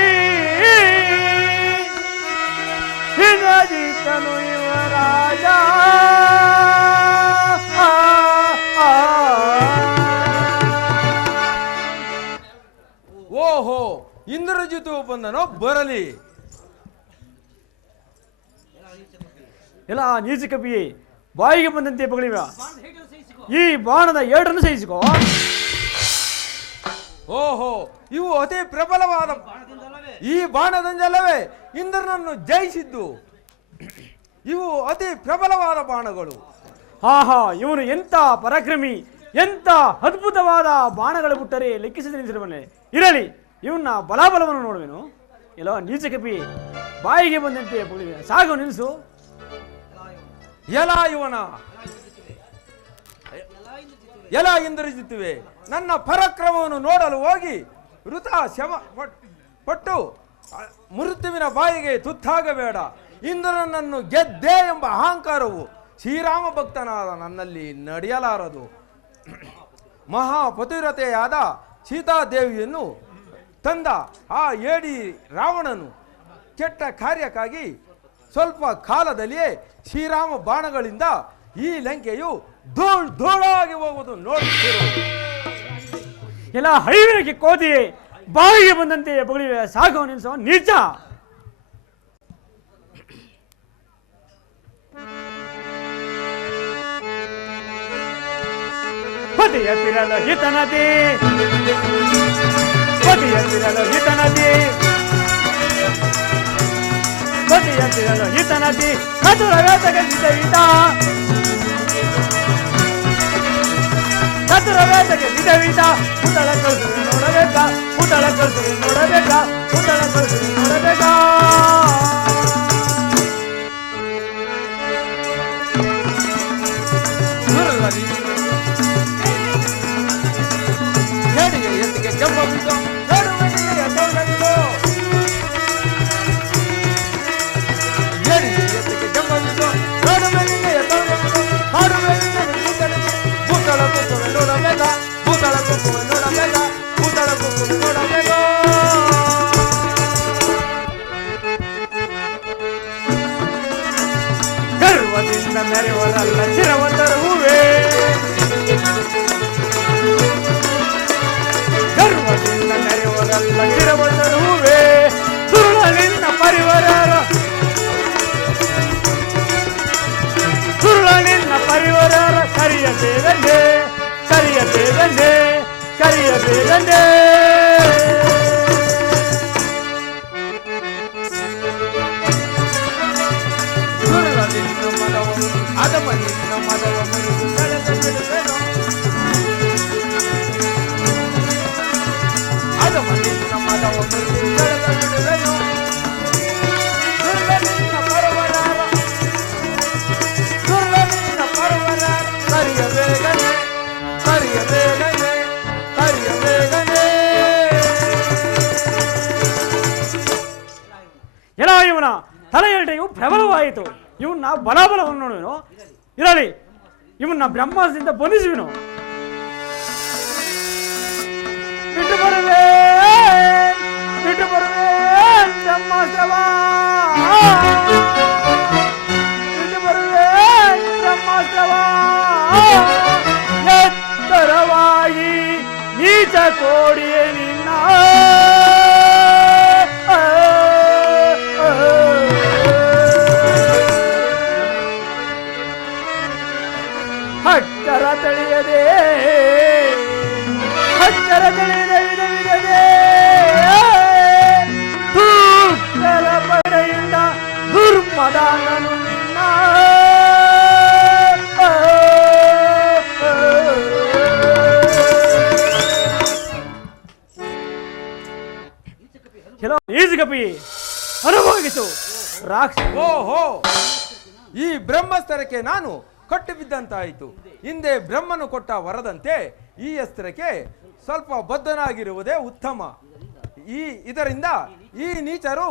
ಹಿನದೀತನು ಯುವರಾಜ. ಓಹೋ, ಇಂದ್ರಜಿತು ಬಂದನೋ ಬರಲಿ. ಎಲ್ಲ ನೀಚ ಕಪಿಯೇ, ಬಾಯಿಗೆ ಬಂದಂತೆ ಬಗಳಿವ. ಈ ಬಾಣದ ಏಡನ್ನು ಸಹಿಸಿಕೋ. ಓಹೋ, ಇವು ಅತಿ ಪ್ರಬಲವಾದ ಈ ಬಾಣದಿಂದಲವೇ ಇಂದ್ರನನ್ನು ಜಯಿಸಿದ್ದು. ಇವು ಅತಿ ಪ್ರಬಲವಾದ ಬಾಣಗಳು. ಆಹಾ, ಇವನು ಎಂತ ಪರಾಕ್ರಮಿ, ಎಂತ ಅದ್ಭುತವಾದ ಬಾಣಗಳು ಬಿಟ್ಟರೆ ಲೆಕ್ಕಿಸದೆ ನಿಲ್ಲಿಸಿರುವನೆ. ಇರಲಿ, ಇವನ್ನ ಬಲಾಬಲವನ್ನು ನೋಡುವೆನು. ಎಲ್ಲೋ ನೀಚ ಕಪಿ, ಬಾಯಿಗೆ ಬಂದಂತೆ ಬಗಳಿವೆ. ಸಾಗು, ನಿಲ್ಲಿಸು. ಎಲ್ಲ ಇಂದ್ರಜಿತ್ತುವೆ, ನನ್ನ ಪರಾಕ್ರಮವನ್ನು ನೋಡಲು ಹೋಗಿ ವೃಥ ಶ್ರಮ ಪಟ್ಟು ಮೃತ್ಯುವಿನ ಬಾಯಿಗೆ ತುತ್ತಾಗಬೇಡ. ಇಂದ್ರನನ್ನು ಗೆದ್ದೆ ಎಂಬ ಅಹಂಕಾರವು ಶ್ರೀರಾಮ ಭಕ್ತನಾದ ನನ್ನಲ್ಲಿ ನಡೆಯಲಾರದು. ಮಹಾಪತಿವ್ರತೆಯಾದ ಸೀತಾದೇವಿಯನ್ನು ತಂದ ಆ ಏಡಿ ರಾವಣನು ಕೆಟ್ಟ ಕಾರ್ಯಕ್ಕಾಗಿ ಸ್ವಲ್ಪ ಕಾಲದಲ್ಲಿಯೇ ಶ್ರೀರಾಮ ಬಾಣಗಳಿಂದ ಈ ಲಂಕೆಯು ಧೂಳಾಗಿ ಹೋಗುವುದು ನೋಡುತ್ತಿರುವುದು. ಎಲ್ಲ ಹೈವಿನಕ್ಕೆ ಕೋದಿಯೇ, ಬಾಯಿಗೆ ಬಂದಂತೆ ಬಗಳಿವೆ. ಸಾಗೋ, ನಿಲ್ಲಿಸೋ ನೀಚ. ಪತಿಯ ತಿರಲು ಹಿತನದಿ, ಪತಿಯ ತಿರಲು ಹಿತನದಿ, ಪತಿಯ ತಿರಲು ಹಿತನದಿ, ಕದುರ ವೇದಗೆ ವಿಧವಿಧ, ಕದುರ ವೇದಗೆ ವಿಧವಿಧ. ಪುತಳ ಕಲ್ಸು ನೋಡಬೇಕ, ಪುತಳ ಕಲ್ಸು ನೋಡಬೇಕ, ಪುತಳ ಕಲ್ಸು ನೋಡಬೇಕ. ಎತ್ತಿಗೆ ಜಂಬ ಬಿದ್ದು ನಡುವೆನಿಗೆ ಎತ್ತೊಂಡನಿಗೋ. ಎತ್ತಿಗೆ ಜಂಬ ಬಿದ್ದು ನಡುವೆನಿಗೆ ಎತ್ತೊಂಡನಿಗೋ. ಹಾಡುವೆನಿಗೆ ನಿಂತನಿಗೆ ಭೂತಳ ಕುಕ್ಕುವೆ ನೋಡಬೇಕ, ಭೂತಳ ಕುಕ್ಕುವೆ ನೋಡಬೇಕ, ಭೂತಳ ಕುಕ್ಕುವೆ ನೋಡಬೇಕ. ಗರ್ವದಿಂದ ಮೆರೆವರಲ್ಲ ಶಿರವ ತರುವೆ, ಗರ್ವದಿಂದ ಮೆರೆವರಲ್ಲ ಶಿರವ ತರುವೆ. ಸುರುಳನಿನ್ನ ಪರಿವರರ, ಸುರುಳನಿನ್ನ ಪರಿವರರ ಕರಿಯ ಬೇಗಂಡೆ, ಕರಿಯ ಬೇಗಂಡೆ, ಕರಿಯ ಬೇಗಂಡೆ. ಸುರುಳನಿನ್ನ ಮದವನು ಅದಮನಿನ್ನ ಮದವನು ಸೆಳೆದ ಬಿಡುವೆನು. ಎಲ್ಲ ಇವನ ತಲೆಯಲ್ಟೆಯು ಪ್ರಬಲವಾಯಿತು. ಇವನ್ನ ಬಲಾಬಲವನ್ನು ನೋಡುವನು. ಇರಲಿ, ಇವನ್ನ ಬ್ರಹ್ಮಾಸ್ತ್ರದಿಂದ ಬಂಧಿಸುವನು. ಬಿಟ್ಟು ಬರುವೆ ಬ್ರಹ್ಮಾಸ್ತ್ರವ, ಬಿಟ್ಟು ಬರುವೆ ಬ್ರಹ್ಮಾಸ್ತ್ರವ. ಎತ್ತರವಾಗಿ ನೀಚ ಕೋಡಿಯೇ ನಿನ್ನ ಹಚ್ಚರ ತಳಿಯದೆ ವಿಧವಿಧದೆ ಧೂರ್ತರ ಪಡೆಯಿಂದ ದುರ್ಮದಾನನು ನಿನ್ನ. ಈಜುಗಪಿ ಅನುಭವಿಸಿತು ರಾಕ್ಷಸ. ಓಹೋ, ಈ ಬ್ರಹ್ಮಾಸ್ತ್ರಕ್ಕೆ ನಾನು ಕಟ್ಟು ಬಿದ್ದಂತಾಯಿತು. ಹಿಂದೆ ಬ್ರಹ್ಮನು ಕೊಟ್ಟ ವರದಂತೆ ಈ ಅಸ್ತ್ರಕ್ಕೆ ಸ್ವಲ್ಪ ಬದ್ಧನಾಗಿರುವುದೇ ಉತ್ತಮ. ಇದರಿಂದ ಈ ನೀಚರು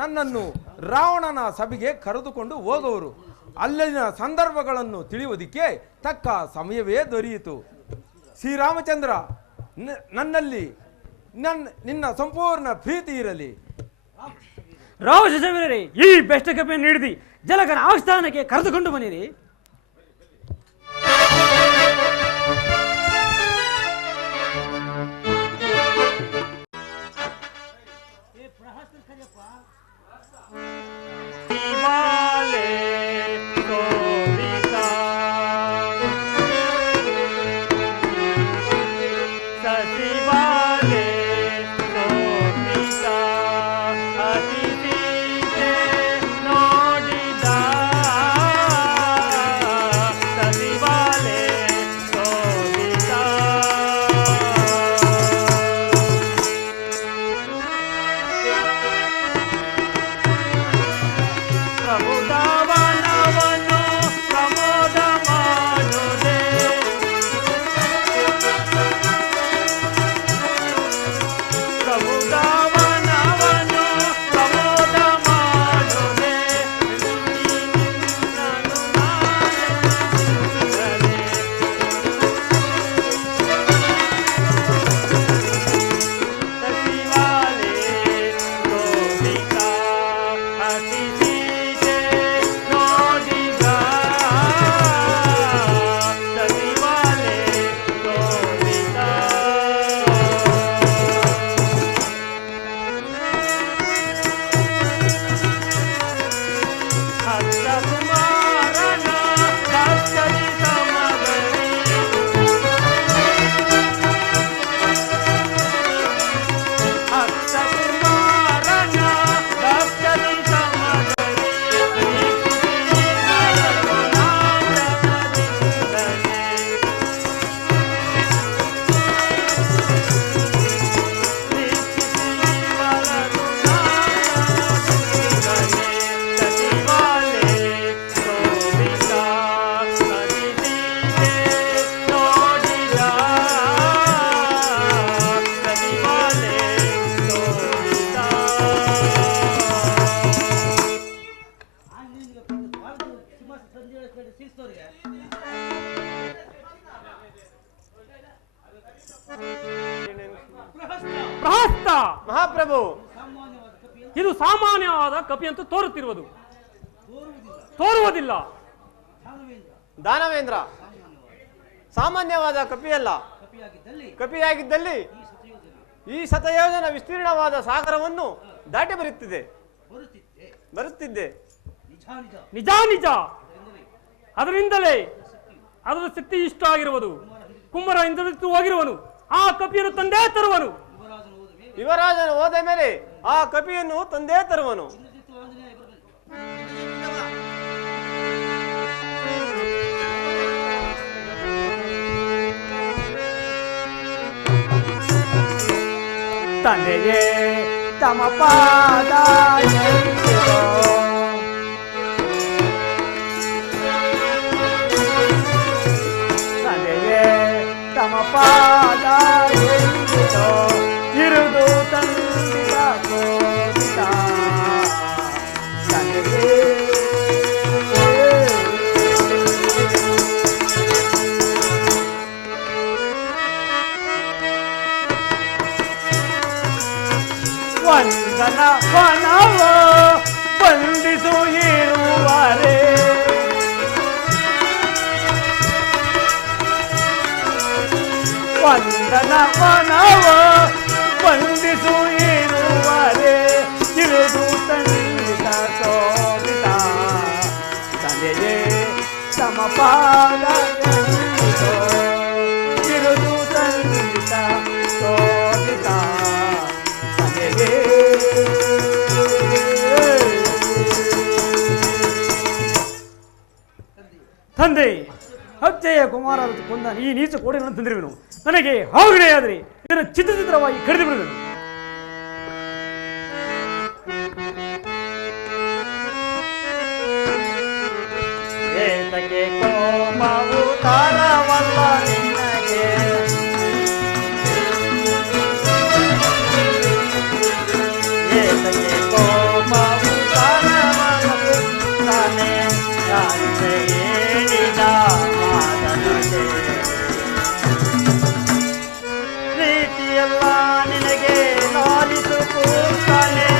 ನನ್ನನ್ನು ರಾವಣನ ಸಭೆಗೆ ಕರೆದುಕೊಂಡು ಹೋಗುವರು. ಅಲ್ಲಿನ ಸಂದರ್ಭಗಳನ್ನು ತಿಳಿಯುವುದಕ್ಕೆ ತಕ್ಕ ಸಮಯವೇ ದೊರೆಯಿತು. ಶ್ರೀರಾಮಚಂದ್ರ, ನನ್ನಲ್ಲಿ ನಿನ್ನ ಸಂಪೂರ್ಣ ಪ್ರೀತಿ ಇರಲಿ. ರಾಕ್ಷಸವೀರರೇ, ಈ ಬೆಷ್ಟ ಕಪಿಯನ್ನು ಹಿಡಿದು ಜಲಗನ ಆಸ್ಥಾನಕ್ಕೆ ಕರೆದುಕೊಂಡು ಬನ್ನಿರಿ. ಪ್ರಹಸ್ತ ಮಹಾಪ್ರಭು, ಇದು ಸಾಮಾನ್ಯವಾದ ಕಪಿ ಅಂತ ತೋರುವುದಿಲ್ಲ. ದಾನವೇಂದ್ರ, ಸಾಮಾನ್ಯವಾದ ಕಪಿಯಲ್ಲ. ಕಪಿಯಾಗಿದ್ದಲ್ಲಿ ಈ ಶತಯೋಜನ ವಿಸ್ತೀರ್ಣವಾದ ಸಾಗರವನ್ನು ದಾಟಿ ಬರುತ್ತಿದ್ದೆ. ನಿಜ ನಿಜ. ಅದರಿಂದಲೇ ಅದರ ಶಕ್ತಿ ಇಷ್ಟ ಆಗಿರುವುದು. ಕುಮ್ಮರ ಇಂದ್ರಜಿತ್ತು ಹೋಗಿರುವನು, ಆ ಕಪಿಯನ್ನು ತಂದೇ ತರುವನು. ಯುವರಾಜನು ಹೋದ ಮೇಲೆ ಆ ಕಪಿಯನ್ನು ತಂದೇ ತರುವನು. ತಂದೆಯೇ ತಮ ಪಾದ ಎಂದಿರೋ. ತಲೆಗೆ ತಮ ಪಾದ ಎಂದಿರೋ. ಇರುದು ತಂದಿದ ಕೋವಿದ ತಲೆಗೆ. ವಂದನ ವನವ ಬಂಧಿಸು ಇರುವರೆ. ವಂದನ ವನವ ಬಂಧಿಸು ಇರುವರೆ. ಇರುದು ತಂದಿದ ಶೋಭಿತ ತಲೆಗೆ ಸಮಪಾದ ಎಂದಿರೋ. ಇರುದು ತಂದಿದ ಶೋಭಿತ ತಲೆಗೆ. ತಂದೆ, ಅಜ್ಜಯ್ಯ ಕುಮಾರರು ಕೊಂದ ಈ ನೀಚ ಕೋಡೆಗಳನ್ನು ತಂದಿರುವೆನು. ನನಗೆ ಆಜ್ಞೆಯಾದರೆ ಇದನ್ನು ಚಿತ್ರಚಿತ್ರವಾಗಿ ಕಡಿದು ಬಿಡುವೆನು. ಏತಕ್ಕೆ ಕೋಪವು ತಾರವಲ್ಲ ನಿನಗೆ. ಏತಕ್ಕೆ ಕೋಪವು ತಾರವಲ್ಲ ತಾನೆ ಯಾರಿಗೆ ಹೇಳಿದ ಮಾತನುಗೆ. ಪ್ರೀತಿಯಲ್ಲ ನಿನಗೆ ಲಾಲಿಸು ಕೂತಾನೆ.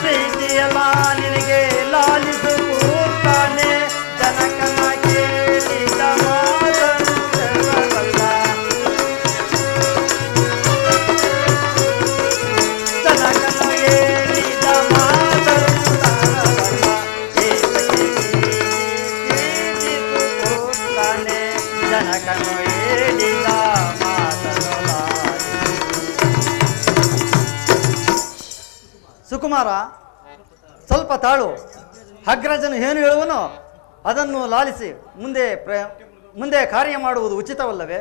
ಪ್ರೀತಿಯಲ್ಲ ನಿನಗೆ ಲಾಲಿಸು ಕೂತಾನೆ. ಜನಕನ ಕೇಳಿದ ಮಾತನು ಕೇಳಬಲ್ಲ. ಜನಕನ ಹೇಳಿದ ಮಾತನು ಕೇಳಬಲ್ಲ. ಏತಕ್ಕೆ ಪ್ರೀತಿಸು ಕೂತಾನೆ. ಜನಕನು ಹೇಳಿದ ಮಾತನು ಲಾಲಿಸು. ಸುಕುಮಾರ, ಸ್ವಲ್ಪ ತಾಳು. ಅಗ್ರಜನು ಏನು ಹೇಳುವನೋ ಅದನ್ನು ಲಾಲಿಸಿ ಮುಂದೆ ಕಾರ್ಯ ಮಾಡುವುದು ಉಚಿತವಲ್ಲವೇ?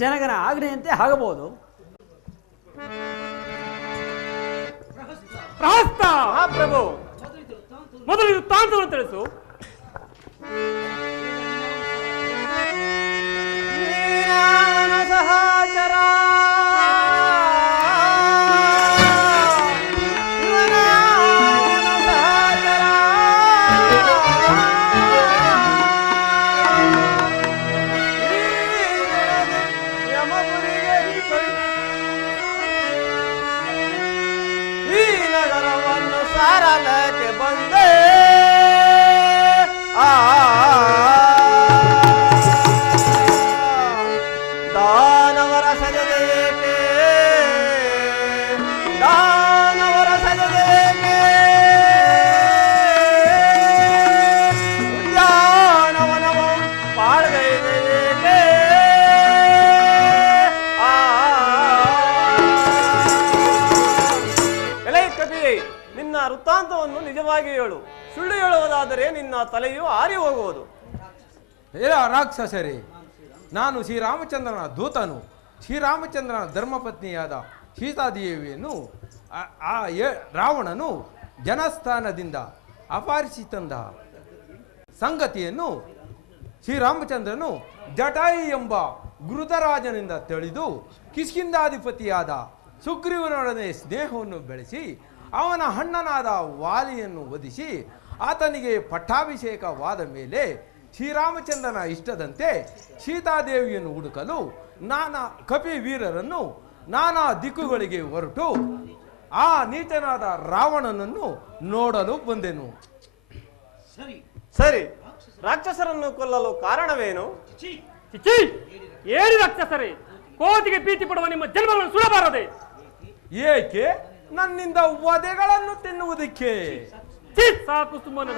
ಜನಗನ ಆಜ್ಞೆಯಂತೆ ಆಗಬಹುದು. ಪ್ರಹಸ್ತ ಪ್ರಭು, ಮೊದಲು ಇದು ತಾಂತವನ್ನು ತಿಳಿಸು. ಸಹಚರ ಈ ನಗರವನ್ನು ಸಾರಲಕ್ಕೆ ಬಂದೆ. ದಾನವರ ಸಜದೇಕೆ, ದಾನವರ ಸಜದೇಕೆ, ಉದ್ಯಾನವನವು ಪಾಳ್ಗೈದೇಕೆ. ಎಲೈ ಕಪಿ, ನಿನ್ನ ವೃತ್ತಾಂತವನ್ನು ನಿಜವಾಗಿ ಹೇಳು. ಸುಳ್ಳು ಹೇಳುವುದಾದರೆ ನಿನ್ನ ತಲೆಯು ಆರಿ ಹೋಗುವುದು. ಏ ರಾಕ್ಷಸರೇ, ನಾನು ಶ್ರೀರಾಮಚಂದ್ರನ ದೂತನು. ಶ್ರೀರಾಮಚಂದ್ರನ ಧರ್ಮಪತ್ನಿಯಾದ ಸೀತಾದೇವಿಯನ್ನು ರಾವಣನು ಜನಸ್ಥಾನದಿಂದ ಅಪಹರಿಸಿ ತಂದ ಸಂಗತಿಯನ್ನು ಶ್ರೀರಾಮಚಂದ್ರನು ಜಟಾಯಿ ಎಂಬ ಗುರುತರಾಜನಿಂದ ತಿಳಿದು ಕಿಷ್ಕಿಂಧಾಧಿಪತಿಯಾದ ಸುಗ್ರೀವನೊಡನೆ ಸ್ನೇಹವನ್ನು ಬೆಳೆಸಿ ಅವನ ಅಣ್ಣನಾದ ವಾಲಿಯನ್ನು ವಧಿಸಿ ಆತನಿಗೆ ಪಟ್ಟಾಭಿಷೇಕವಾದ ಮೇಲೆ ಶ್ರೀರಾಮಚಂದ್ರನ ಇಷ್ಟದಂತೆ ಸೀತಾದೇವಿಯನ್ನು ಹುಡುಕಲು ನಾನಾ ಕಪಿ ವೀರರನ್ನು ನಾನಾ ದಿಕ್ಕುಗಳಿಗೆ ಹೊರಟು ಆ ನೀಚನಾದ ರಾವಣನನ್ನು ನೋಡಲು ಬಂದೆನು. ಸರಿ, ರಾಕ್ಷಸರನ್ನು ಕೊಲ್ಲಲು ಕಾರಣವೇನು? ಚಿಚ್ಚಿ, ಏರಿ ರಾಕ್ಷಸರೇ, ಕೋತಿಗೆ ಪ್ರೀತಿ ಪಡುವ ನಿಮ್ಮ ಜನ್ಮಗಳನ್ನು ಸುಡಬಾರದೆ. ಏಕೆ? ನನ್ನಿಂದ ವಧೆಗಳನ್ನು ತಿನ್ನುವುದಕ್ಕೆ. ಸಾಕು ಸುಮ್ಮನೆ.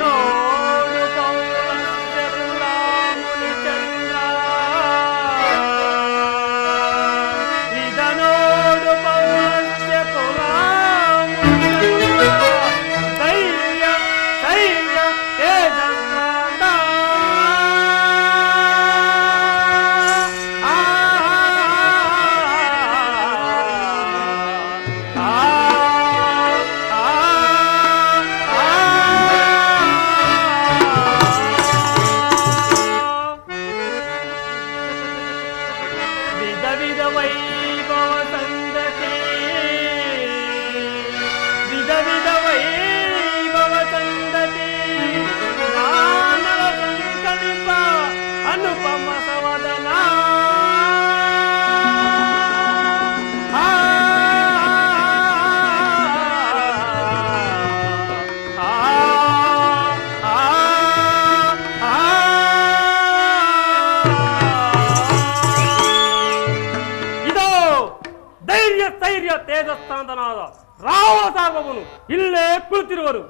ನೋಡು ಪೌರಸ್ಯ ಪುರಾಮುನಿ ಚಂದ್ರ, ಇದ ನೋಡು ಪೌರಸ್ಯ ಪುರಾಮುನಿ ಚಂದ್ರ. ರಾಜಕುಮಾರರಾದ ರಾವಣ ಸಾರ್ವಭೌಮನು ಇಲ್ಲೇ ಕುಳಿತಿರುವರು.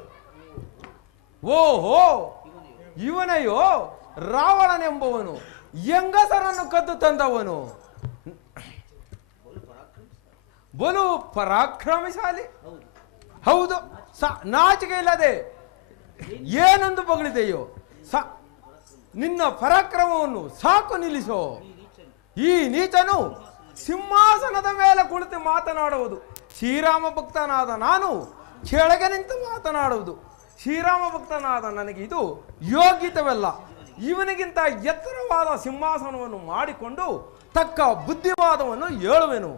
ಓಹೋ, ಇವನಯ್ಯೋ ರಾವಣನೆಂಬವನು, ಹೆಂಗಸರನ್ನು ಕದ್ದು ತಂದವನು, ಬಲು ಪರಾಕ್ರಮಶಾಲಿ. ಹೌದು, ನಾಚಿಕೆ ಇಲ್ಲದೆ ಏನೊಂದು ಬಗಳಿದೆಯೋ. ನಿನ್ನ ಪರಾಕ್ರಮವನ್ನು ಸಾಕು ನಿಲ್ಲಿಸೋ. ಈ ನೀಚನು ಸಿಂಹಾಸನದ ಮೇಲೆ ಕುಳಿತು ಮಾತನಾಡುವುದು. ಶ್ರೀರಾಮ ಭಕ್ತನಾದ ನಾನು ಕೆಳಗೆ ನಿಂತು ಮಾತನಾಡುವುದು. ಶ್ರೀರಾಮ ಭಕ್ತನಾದ ನನಗೆ ಇದು ಯೋಗ್ಯತೆವಲ್ಲ. ಇವನಿಗಿಂತ ಎತ್ತರವಾದ ಸಿಂಹಾಸನವನ್ನು ಮಾಡಿಕೊಂಡು ತಕ್ಕ ಬುದ್ಧಿವಾದವನ್ನು ಹೇಳುವೆನು.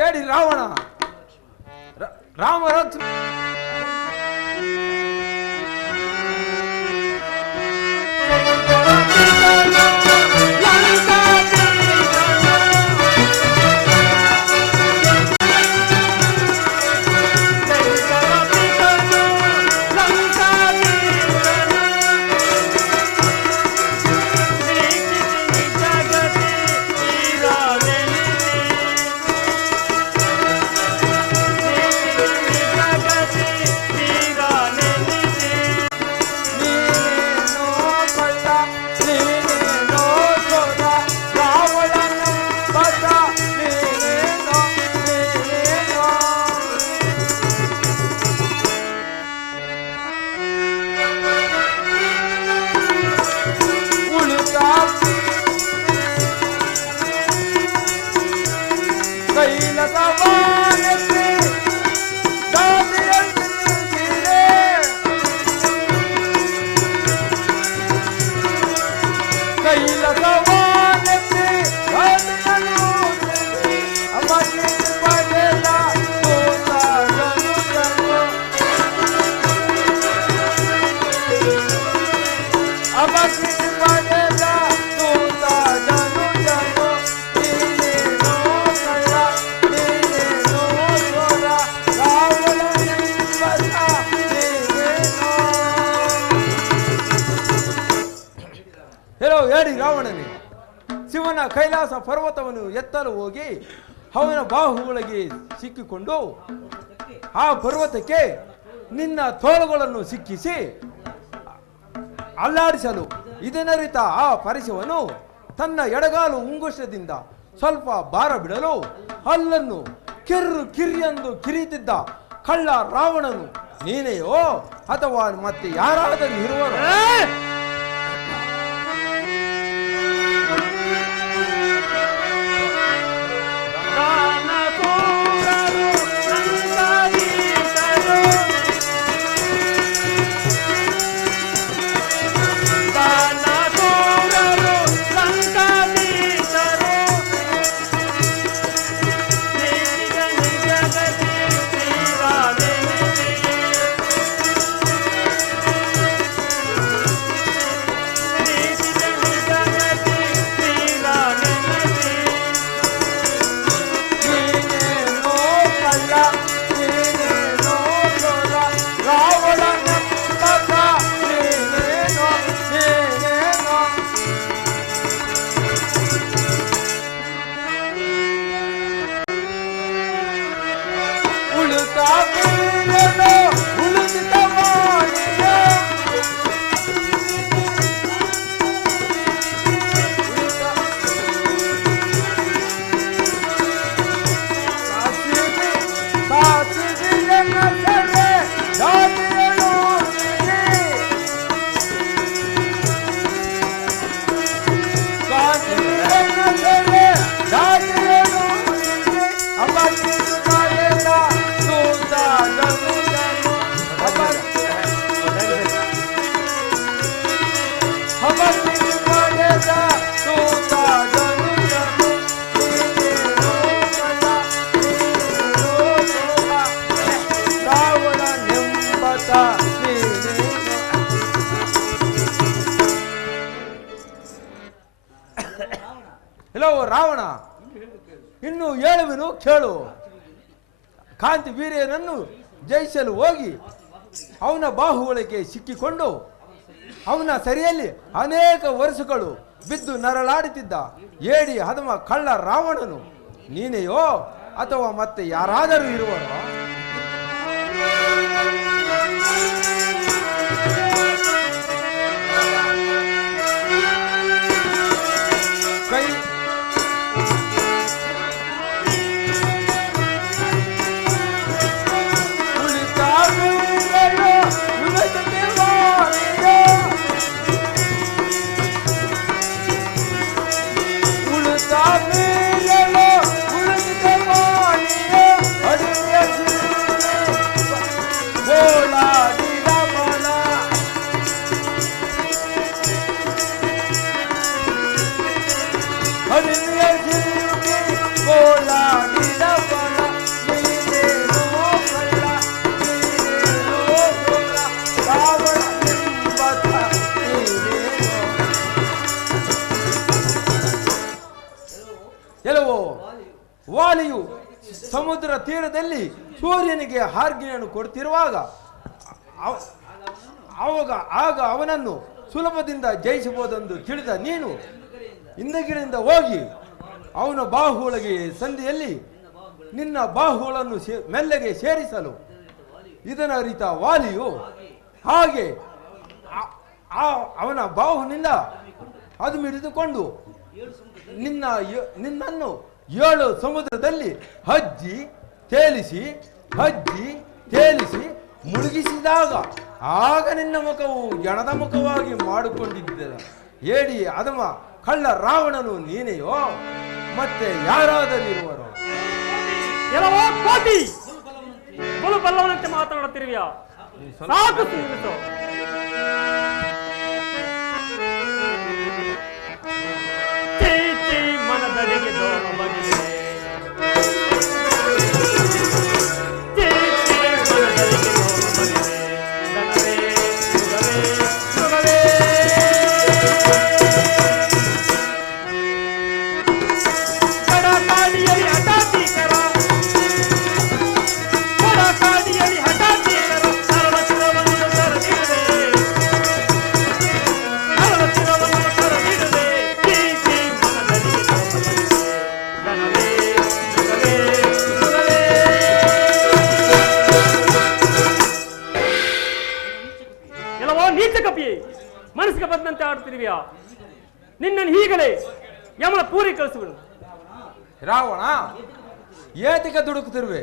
ಹೇಳಿ ರಾವಣ ರಾಮ ರಕ್ಷ ಹೇಳಿ ರಾವಣನೇ, ಶಿವನ ಕೈಲಾಸ ಪರ್ವತವನ್ನು ಎತ್ತಲು ಹೋಗಿ ಅವನ ಬಾಹುಗಳಿಗೆ ಸಿಕ್ಕಿಕೊಂಡು ಆ ಪರ್ವತಕ್ಕೆ ನಿನ್ನ ತೋಳುಗಳನ್ನು ಸಿಕ್ಕಿಸಿ ಅಲ್ಲಾಡಿಸಲು ಇದನ್ನರಿತ ಆ ಪರಶುವನು ತನ್ನ ಎಡಗಾಲು ಉಂಗುಷ್ಟದಿಂದ ಸ್ವಲ್ಪ ಭಾರ ಬಿಡಲು ಅಲ್ಲನ್ನು ಕಿರ್ರೆಂದು ಕಿರಿತಿದ್ದ ಕಳ್ಳ ರಾವಣನು ನೀನೆಯೋ ಅಥವಾ ಮತ್ತೆ ಯಾರಾದರೂ ಇರುವರು? ಎಲ್ಲೋ ರಾವಣ, ಇನ್ನು ಹೇಳುವೆನು ಕೇಳು. ಕಾಂತಿ ವೀರ್ಯನನ್ನು ಜಯಿಸಲು ಹೋಗಿ ಅವನ ಬಾಹುಗಳಿಗೆ ಸಿಕ್ಕಿಕೊಂಡು ಅವನ ಸರಿಯಲ್ಲಿ ಅನೇಕ ವರ್ಷಗಳು ಬಿದ್ದು ನರಳಾಡುತ್ತಿದ್ದ ಏಡಿ ಹದಮ ಕಳ್ಳ ರಾವಣನು ನೀನೆಯೋ ಅಥವಾ ಮತ್ತೆ ಯಾರಾದರೂ ಇರುವರೋ? ಕೈ ಎಲ್ಲವೋ ವಾಲಿಯು ಸಮುದ್ರ ತೀರದಲ್ಲಿ ಸೂರ್ಯನಿಗೆ ಆಜ್ಞೆಯನ್ನು ಕೊಡ್ತಿರುವಾಗ ಆಗ ಅವನನ್ನು ಸುಲಭದಿಂದ ಜಯಿಸಬಹುದೆಂದು ತಿಳಿದ ನೀನು ಹಿಂದಗಿನಿಂದ ಹೋಗಿ ಅವನ ಬಾಹುಗಳಿಗೆ ಸಂಧಿಯಲ್ಲಿ ನಿನ್ನ ಬಾಹುಗಳನ್ನು ಮೆಲ್ಲಗೆ ಸೇರಿಸಲು ಇದನ್ನು ಅರಿತ ವಾಲಿಯು ಹಾಗೆ ಅವನ ಬಾಹುನಿಂದ ಅದು ಮಿಡಿದುಕೊಂಡು ನಿನ್ನನ್ನು 7 ಸಮುದ್ರದಲ್ಲಿ ಹಜ್ಜಿ ತೇಲಿಸಿ ಮುಳುಗಿಸಿದಾಗ ಆಗ ನಿನ್ನ ಮುಖವು ಜನದ ಮುಖವಾಗಿ ಮಾಡಿಕೊಂಡಿದ್ದ ಏಡಿ ಅದಮ ಕಳ್ಳ ರಾವಣನು ನೀನೆಯೋ ಮತ್ತೆ ಯಾರಾದರೂ ಇರುವರು? ಎಲ್ಲವೋ ಕೋಟಿ ಬಲ್ಲವನಂತೆ ಮಾತನಾಡುತ್ತಿರುವೆಯಾ? ಸಾಕು ಸೀಮಿತು. ಮನದಡಿಗೆ ದೋಮ ಬಗಿದೆ, ಮನಸ್ಸಿಗೆ ಬಂದಂತೆ ಆಡುತ್ತಿರುವೆಯಾ? ನಿನ್ನನ್ನು ಹೀಗಲೇ ಯಮನ ಪೂರಿ ಕಳಿಸುವನು. ರಾವಣ, ಏತಿಗೆ ದುಡುಕುತ್ತಿರುವೆ?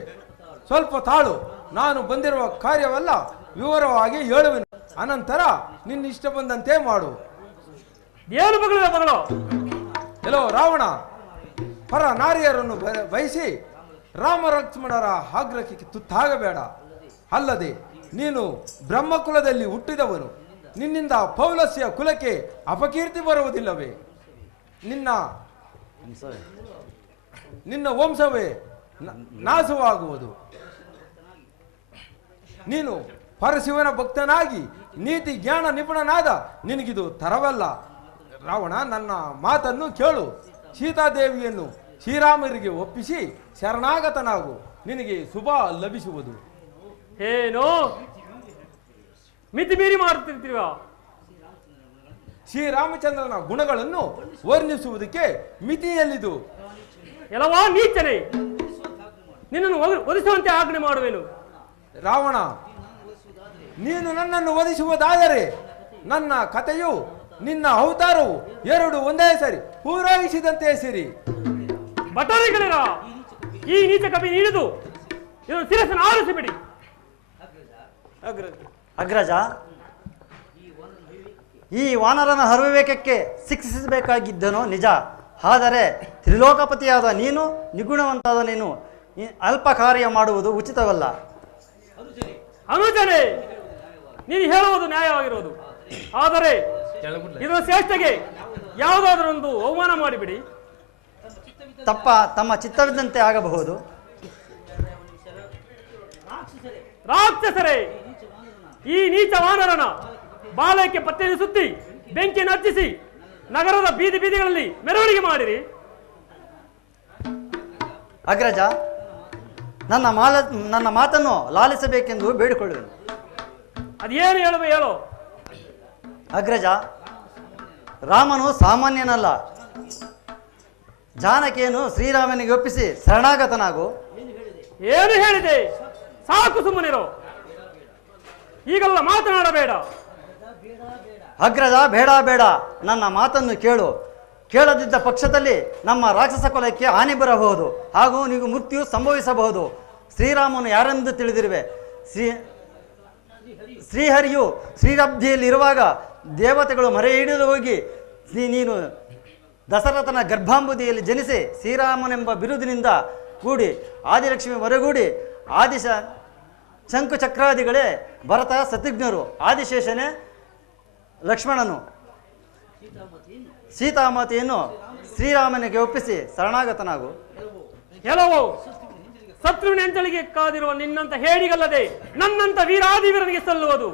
ಸ್ವಲ್ಪ ತಾಳು, ನಾನು ಬಂದಿರುವ ಕಾರ್ಯವೆಲ್ಲ ವಿವರವಾಗಿ ಹೇಳುವೆನು. ಅನಂತರ ನಿನ್ನ ಇಷ್ಟ ಬಂದಂತೆ ಮಾಡು. ಏನು ಮಗಳು? ಎಲ್ಲೋ ರಾವಣ, ಪರ ನಾರಿಯರನ್ನು ಬಯಸಿ ರಾಮ ಲಕ್ಷ್ಮಣರ ಆಗ್ರಹಕ್ಕೆ ತುತ್ತಾಗಬೇಡ. ಅಲ್ಲದೆ ನೀನು ಬ್ರಹ್ಮಕುಲದಲ್ಲಿ ಹುಟ್ಟಿದವನು. ನಿನ್ನಿಂದ ಪೌಲಸ್ಯ ಕುಲಕ್ಕೆ ಅಪಕೀರ್ತಿ ಬರುವುದಿಲ್ಲವೇ? ನಿನ್ನ ವಂಶವೇ ನಾಶವಾಗುವುದು. ನೀನು ಪರಶಿವನ ಭಕ್ತನಾಗಿ ನೀತಿ ಜ್ಞಾನ ನಿಪುಣನಾದ ನಿನಗಿದು ತರವಲ್ಲ. ರಾವಣ, ನನ್ನ ಮಾತನ್ನು ಕೇಳು. ಸೀತಾದೇವಿಯನ್ನು ಶ್ರೀರಾಮರಿಗೆ ಒಪ್ಪಿಸಿ ಶರಣಾಗತನಾಗು, ನಿನಗೆ ಶುಭ ಲಭಿಸುವುದು. ಏನೋ ಮಿತಿ ಮೀರಿ ಮಾಡುತ್ತಿರ್ತೀವ? ಶ್ರೀರಾಮಚಂದ್ರನ ಗುಣಗಳನ್ನು ವರ್ಣಿಸುವುದಕ್ಕೆ ಮಿತಿಯಲ್ಲಿದು. ಎಲ್ಲವಾ ನೀಚನೆ, ನಿನ್ನನ್ನು ಒದಿಸುವಂತೆ ಆಜ್ಞೆ ಮಾಡುವೆನು. ರಾವಣ, ನೀನು ನನ್ನನ್ನು ಒದಿಸುವುದಾದರೆ ನನ್ನ ಕಥೆಯು ನಿನ್ನ ಅವತಾರವು ಎರಡು ಒಂದೇ ಸರಿ ಪೂರೈಸಿದಂತೆ ಸಿರಿ. ಬಟಾರಿಗಳಿರ ಈ ನೀಚ ಕವಿ ಹಿಡಿದು ಇದನ್ನು ಶಿರಸ್ಸನ್ನು ಆರಿಸಿಬಿಡಿ. ಅಗ್ರಜ, ಈ ವಾನರನ ಹರವಿವೇಕಕ್ಕೆ ಶಿಕ್ಷಿಸಬೇಕಾಗಿದ್ದನೋ ನಿಜ. ಆದರೆ ತ್ರಿಲೋಕಪತಿಯಾದ ನೀನು, ನಿಗುಣವಂತಾದ ನೀನು ಅಲ್ಪ ಕಾರ್ಯ ಮಾಡುವುದು ಉಚಿತವಲ್ಲ. ಅನುಜನೆ, ನೀನು ಹೇಳುವುದು ನ್ಯಾಯವಾಗಿರುವುದು. ಆದರೆ ಇದರ ಶ್ರೇಷ್ಠಗೆ ಯಾವುದಾದ್ರೊಂದು ಅವಮಾನ ಮಾಡಿಬಿಡಿ. ತಮ್ಮ ಚಿತ್ತವಿದ್ದಂತೆ ಆಗಬಹುದು. ರಾಕ್ಷಸರೇ, ಈ ನೀಚ ವಾನರನ ಬಾಲಕ್ಕೆ ಪತ್ತೆಯನ್ನು ಸುತ್ತಿ ಬೆಂಕಿಯನ್ನು ಹಚ್ಚಿಸಿ ನಗರದ ಬೀದಿಗಳಲ್ಲಿ ಮೆರವಣಿಗೆ ಮಾಡಿರಿ. ಅಗ್ರಜ, ನನ್ನ ಮಾತನ್ನು ಲಾಲಿಸಬೇಕೆಂದು ಬೇಡಿಕೊಳ್ಳುವೆನು. ಅದೇನು ಹೇಳುವ ಹೇಳು. ಅಗ್ರಜ, ರಾಮನು ಸಾಮಾನ್ಯನಲ್ಲ. ಜಾನಕಿಯನ್ನು ಶ್ರೀರಾಮನಿಗೆ ಒಪ್ಪಿಸಿ ಶರಣಾಗತನಾಗು. ಏನು ಹೇಳಿದೆ? ಸಾಕು, ಸುಮ್ಮನಿರೋ. ಈಗೆಲ್ಲ ಮಾತನಾಡಬೇಡ. ಅಗ್ರಜ, ಬೇಡ ಬೇಡ, ನನ್ನ ಮಾತನ್ನು ಕೇಳು. ಕೇಳದಿದ್ದ ಪಕ್ಷದಲ್ಲಿ ನಮ್ಮ ರಾಕ್ಷಸ ಕುಲಕ್ಕೆ ಹಾನಿ ಬರಬಹುದು, ಹಾಗೂ ನೀವು ಮೃತ್ಯು ಸಂಭವಿಸಬಹುದು. ಶ್ರೀರಾಮನು ಯಾರೆಂದು ತಿಳಿದಿರುವೆ. ಶ್ರೀಹರಿಯು ಶ್ರೀರಬ್ಧಿಯಲ್ಲಿರುವಾಗ ದೇವತೆಗಳು ಮರೆ ಹಿಡಿದು ಹೋಗಿ ನೀನು ದಶರಥನ ಗರ್ಭಾಂಬುದಿಯಲ್ಲಿ ಜನಿಸಿ ಶ್ರೀರಾಮನೆಂಬ ಬಿರುದಿನಿಂದ ಕೂಡಿ ಆದಿಲಕ್ಷ್ಮಿ ಹೊರಗೂಡಿ ಶಂಕು ಚಕ್ರಾದಿಗಳೇ ಭರತ ಶತ್ರುಘ್ನರು, ಆದಿಶೇಷನೇ ಲಕ್ಷ್ಮಣನು, ಸೀತಾಮಾತೆಯನ್ನು ಶ್ರೀರಾಮನಿಗೆ ಒಪ್ಪಿಸಿ ಶರಣಾಗತನಾಗು. ಕೆಲವು ಶತ್ರುವಿನೆಂತಳಿಗೆ ಕಾದಿರುವ ನಿನ್ನಂತ ಹೇಡಿಗಲ್ಲದೆ ನನ್ನಂತ ವೀರಾದಿವೀರನಿಗೆ ಸಲ್ಲುವುದು.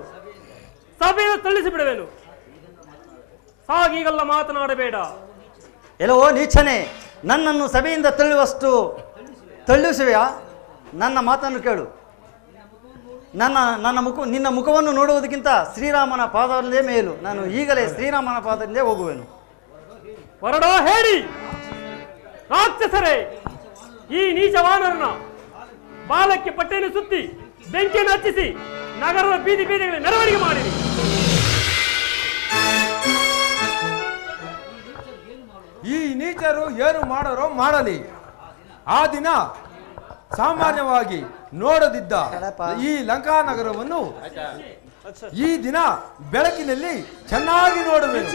ಸಭೆಯನ್ನು ತಳ್ಳಿಸಿ ಬಿಡುವೆನು. ಸಾಗೀಗಲ್ಲ ಮಾತನಾಡಬೇಡ. ಎಲ್ಲವೋ ನೀಚನೆ, ನನ್ನನ್ನು ಸಭೆಯಿಂದ ತಳ್ಳಿಸುವೆಯಾ? ನನ್ನ ಮಾತನ್ನು ಕೇಳು. ನಿನ್ನ ಮುಖವನ್ನು ನೋಡುವುದಕ್ಕಿಂತ ಶ್ರೀರಾಮನ ಪಾದದಲ್ಲೇ ಮೇಲು. ನಾನು ಈಗಲೇ ಶ್ರೀರಾಮನ ಪಾದದಲ್ಲೇ ಹೋಗುವೆನು. ಹೊರಡೋ ಹೇಳಿ ರಾಕ್ಷಸರೇ, ಈ ನೀಚ ವಾನರನ ಬಾಲಕ್ಕೆ ಪಟ್ಟೆಯನ್ನು ಸುತ್ತಿ ಬೆಂಕಿಯನ್ನು ಹಚ್ಚಿಸಿ ನಗರದ ಬೀದಿ ಬೀದಿಗಳಲ್ಲಿ ಮೆರವಣಿಗೆ ಮಾಡಿರಿ. ಈ ನೀಚರು ಏನು ಮಾಡರೋ ಮಾಡಲಿ. ಆ ದಿನ ಸಾಮಾನ್ಯವಾಗಿ ನೋಡದಿದ್ದ ಈ ಲಂಕಾ ನಗರವನ್ನು ಈ ದಿನ ಬೆಳಕಿನಲ್ಲಿ ಚೆನ್ನಾಗಿ ನೋಡಬೇಕು.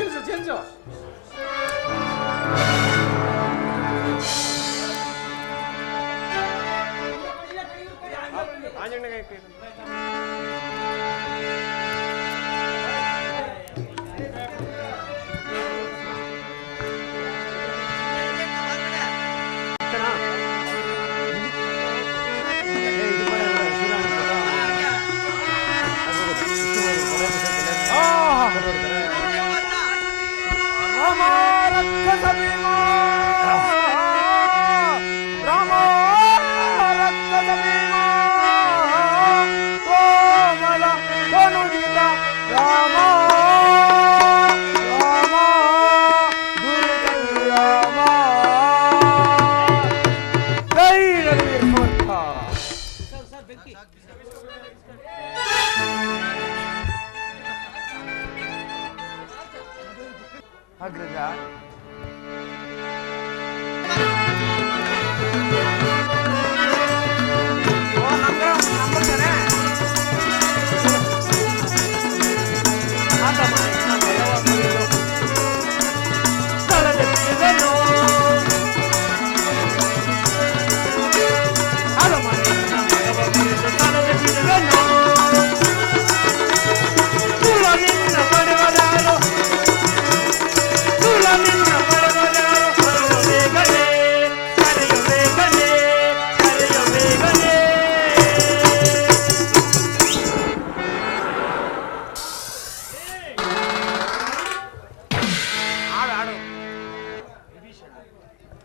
ಅಗ್ರಜ,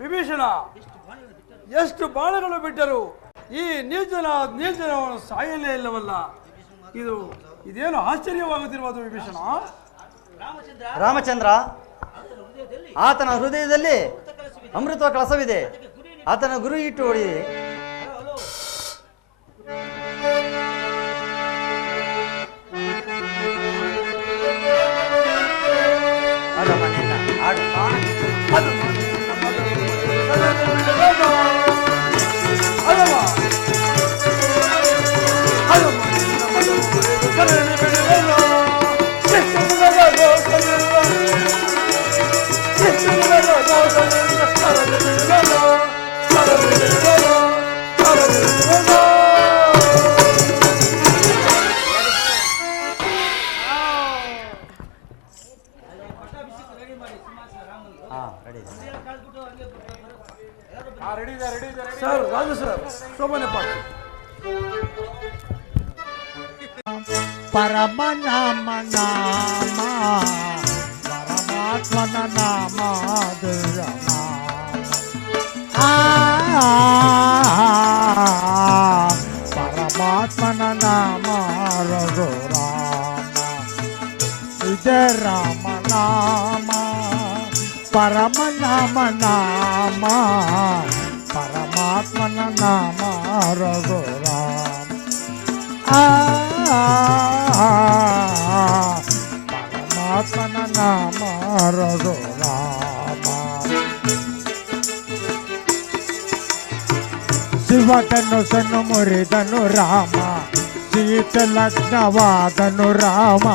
ವಿಭೀಷಣ, ಎಷ್ಟು ಬಾಣಗಳು ಬಿಟ್ಟರು ಈ ನೀಚನವನು ಸಾಯಲೇ ಇಲ್ಲವಲ್ಲ. ಇದೇನು ಆಶ್ಚರ್ಯವಾಗುತ್ತಿರುವುದು ವಿಭೀಷಣ. ರಾಮಚಂದ್ರ, ಆತನ ಹೃದಯದಲ್ಲಿ ಅಮೃತ ಕಲಸವಿದೆ. ಆತನ ಗುರು ಇಟ್ಟು ಹೊಡೆಯಿರಿ. ಸರ್, ರಾಜು ಸರ್, ಸೋಮನೆ ಪಾಠ. ಪರಮನಾಮ ನಾಮ ಪರಮಾತ್ಮನ ನಾಮ ದುರ್ನಾಮ ನಾಮ ನಾಮ ಪರಮಾತ್ಮನ ನಾಮ ರಘುರಾಮ ಪರಮಾತ್ಮನ ನಾಮ ರಘುರಾಮ ಶಿವಧನುಸನ್ನು ಮುರಿದನು ರಾಮ ಸೀತೆ ಲಗ್ನವಾದನು ರಾಮ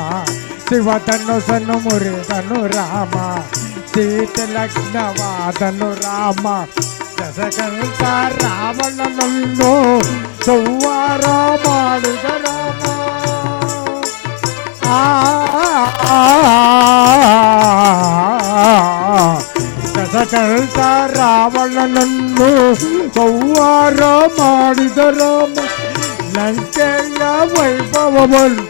ಶಿವಧನುಸನ್ನು ಮುರಿದನು ರಾಮ ಸೀತೆ ಲಗ್ನವಾದನು ರಾಮ ದಶಕಂಠ ರಾವಣನನ್ನು ಸಂಹಾರ ಮಾಡಿದ ರಾಮ ದಶಕಂಠ ರಾವಣನನ್ನು ಸಂಹಾರ ಮಾಡಿದ ರಾಮ ಲಂಕೆಯ ವೈಭವವನ್ನು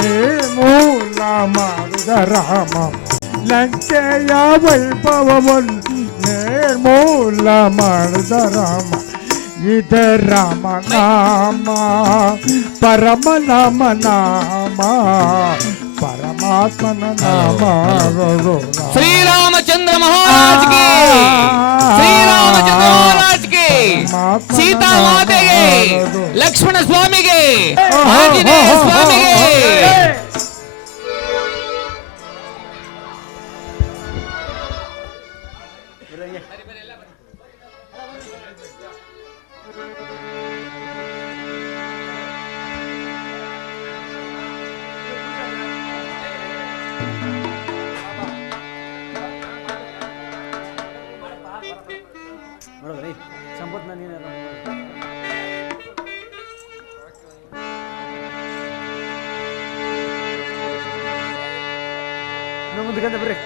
ನಿರ್ಮೂಲ ಮಾಡಿದ ರಾಮ ಲಂಕೆಯ ವೈಭವವನ್ನು ನಿರ್ಮೂಲ ಮಾಡಿದ ರಾಮ ಇದ ರಾಮ ನಾಮ ಪರಮ ನಾಮ ನಾಮ ಪರಮಾತ್ಮನ ನಾಮ ಶ್ರೀರಾಮಚಂದ್ರ ಮಹಾರಾಜ್ ಗೆ ಶ್ರೀರಾಮಚಂದ್ರ ಮಹಾರಾಜ್ ಗೆ ಸೀತಾ ಮಾತೆಗೆ ಲಕ್ಷ್ಮಣ ಸ್ವಾಮಿಗೆ ಆಂಜನೇಯ ಸ್ವಾಮಿಗೆ ನೋಡೋದ್ರಿ ಸಂಪತ್ನ ನೀನು ಮುಂದಕ್ಕೆ ಬರ್ರಿ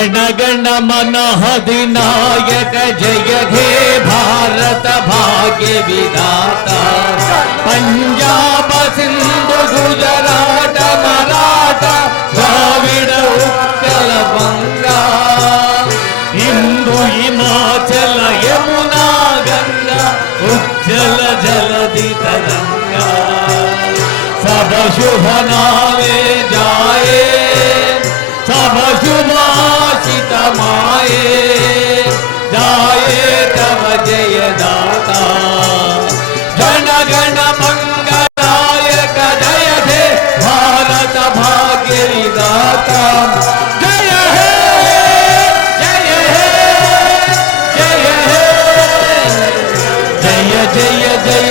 ಗಣ ಗಣ ಮನ ಅಧಿನಾಯಕ ಜಯ ಹೇ ಭಾರತ ಭಾಗ್ಯ ವಿಧಾತ ಪಂಜಾಬ ಸಿಂಧು ಗುಜರಾಟ ಮರಾಠ ದ್ರಾವಿಡ ಉತ್ಕಲ ಬಂಗಾ ಇಂದು ಹಿಮಾಚಲ ಯಮುನಾ ಗಂಗಾ ಉಜ್ಜಲ ಜಲಧಿ ತರಂಗಾ सब शुभ नावे जाए सब शुभाषित माए जाए तब जय दाता गण गण मंगलायक जय हे भारत भाग्य विधाता जय हे जय हे जय हे जय जय जय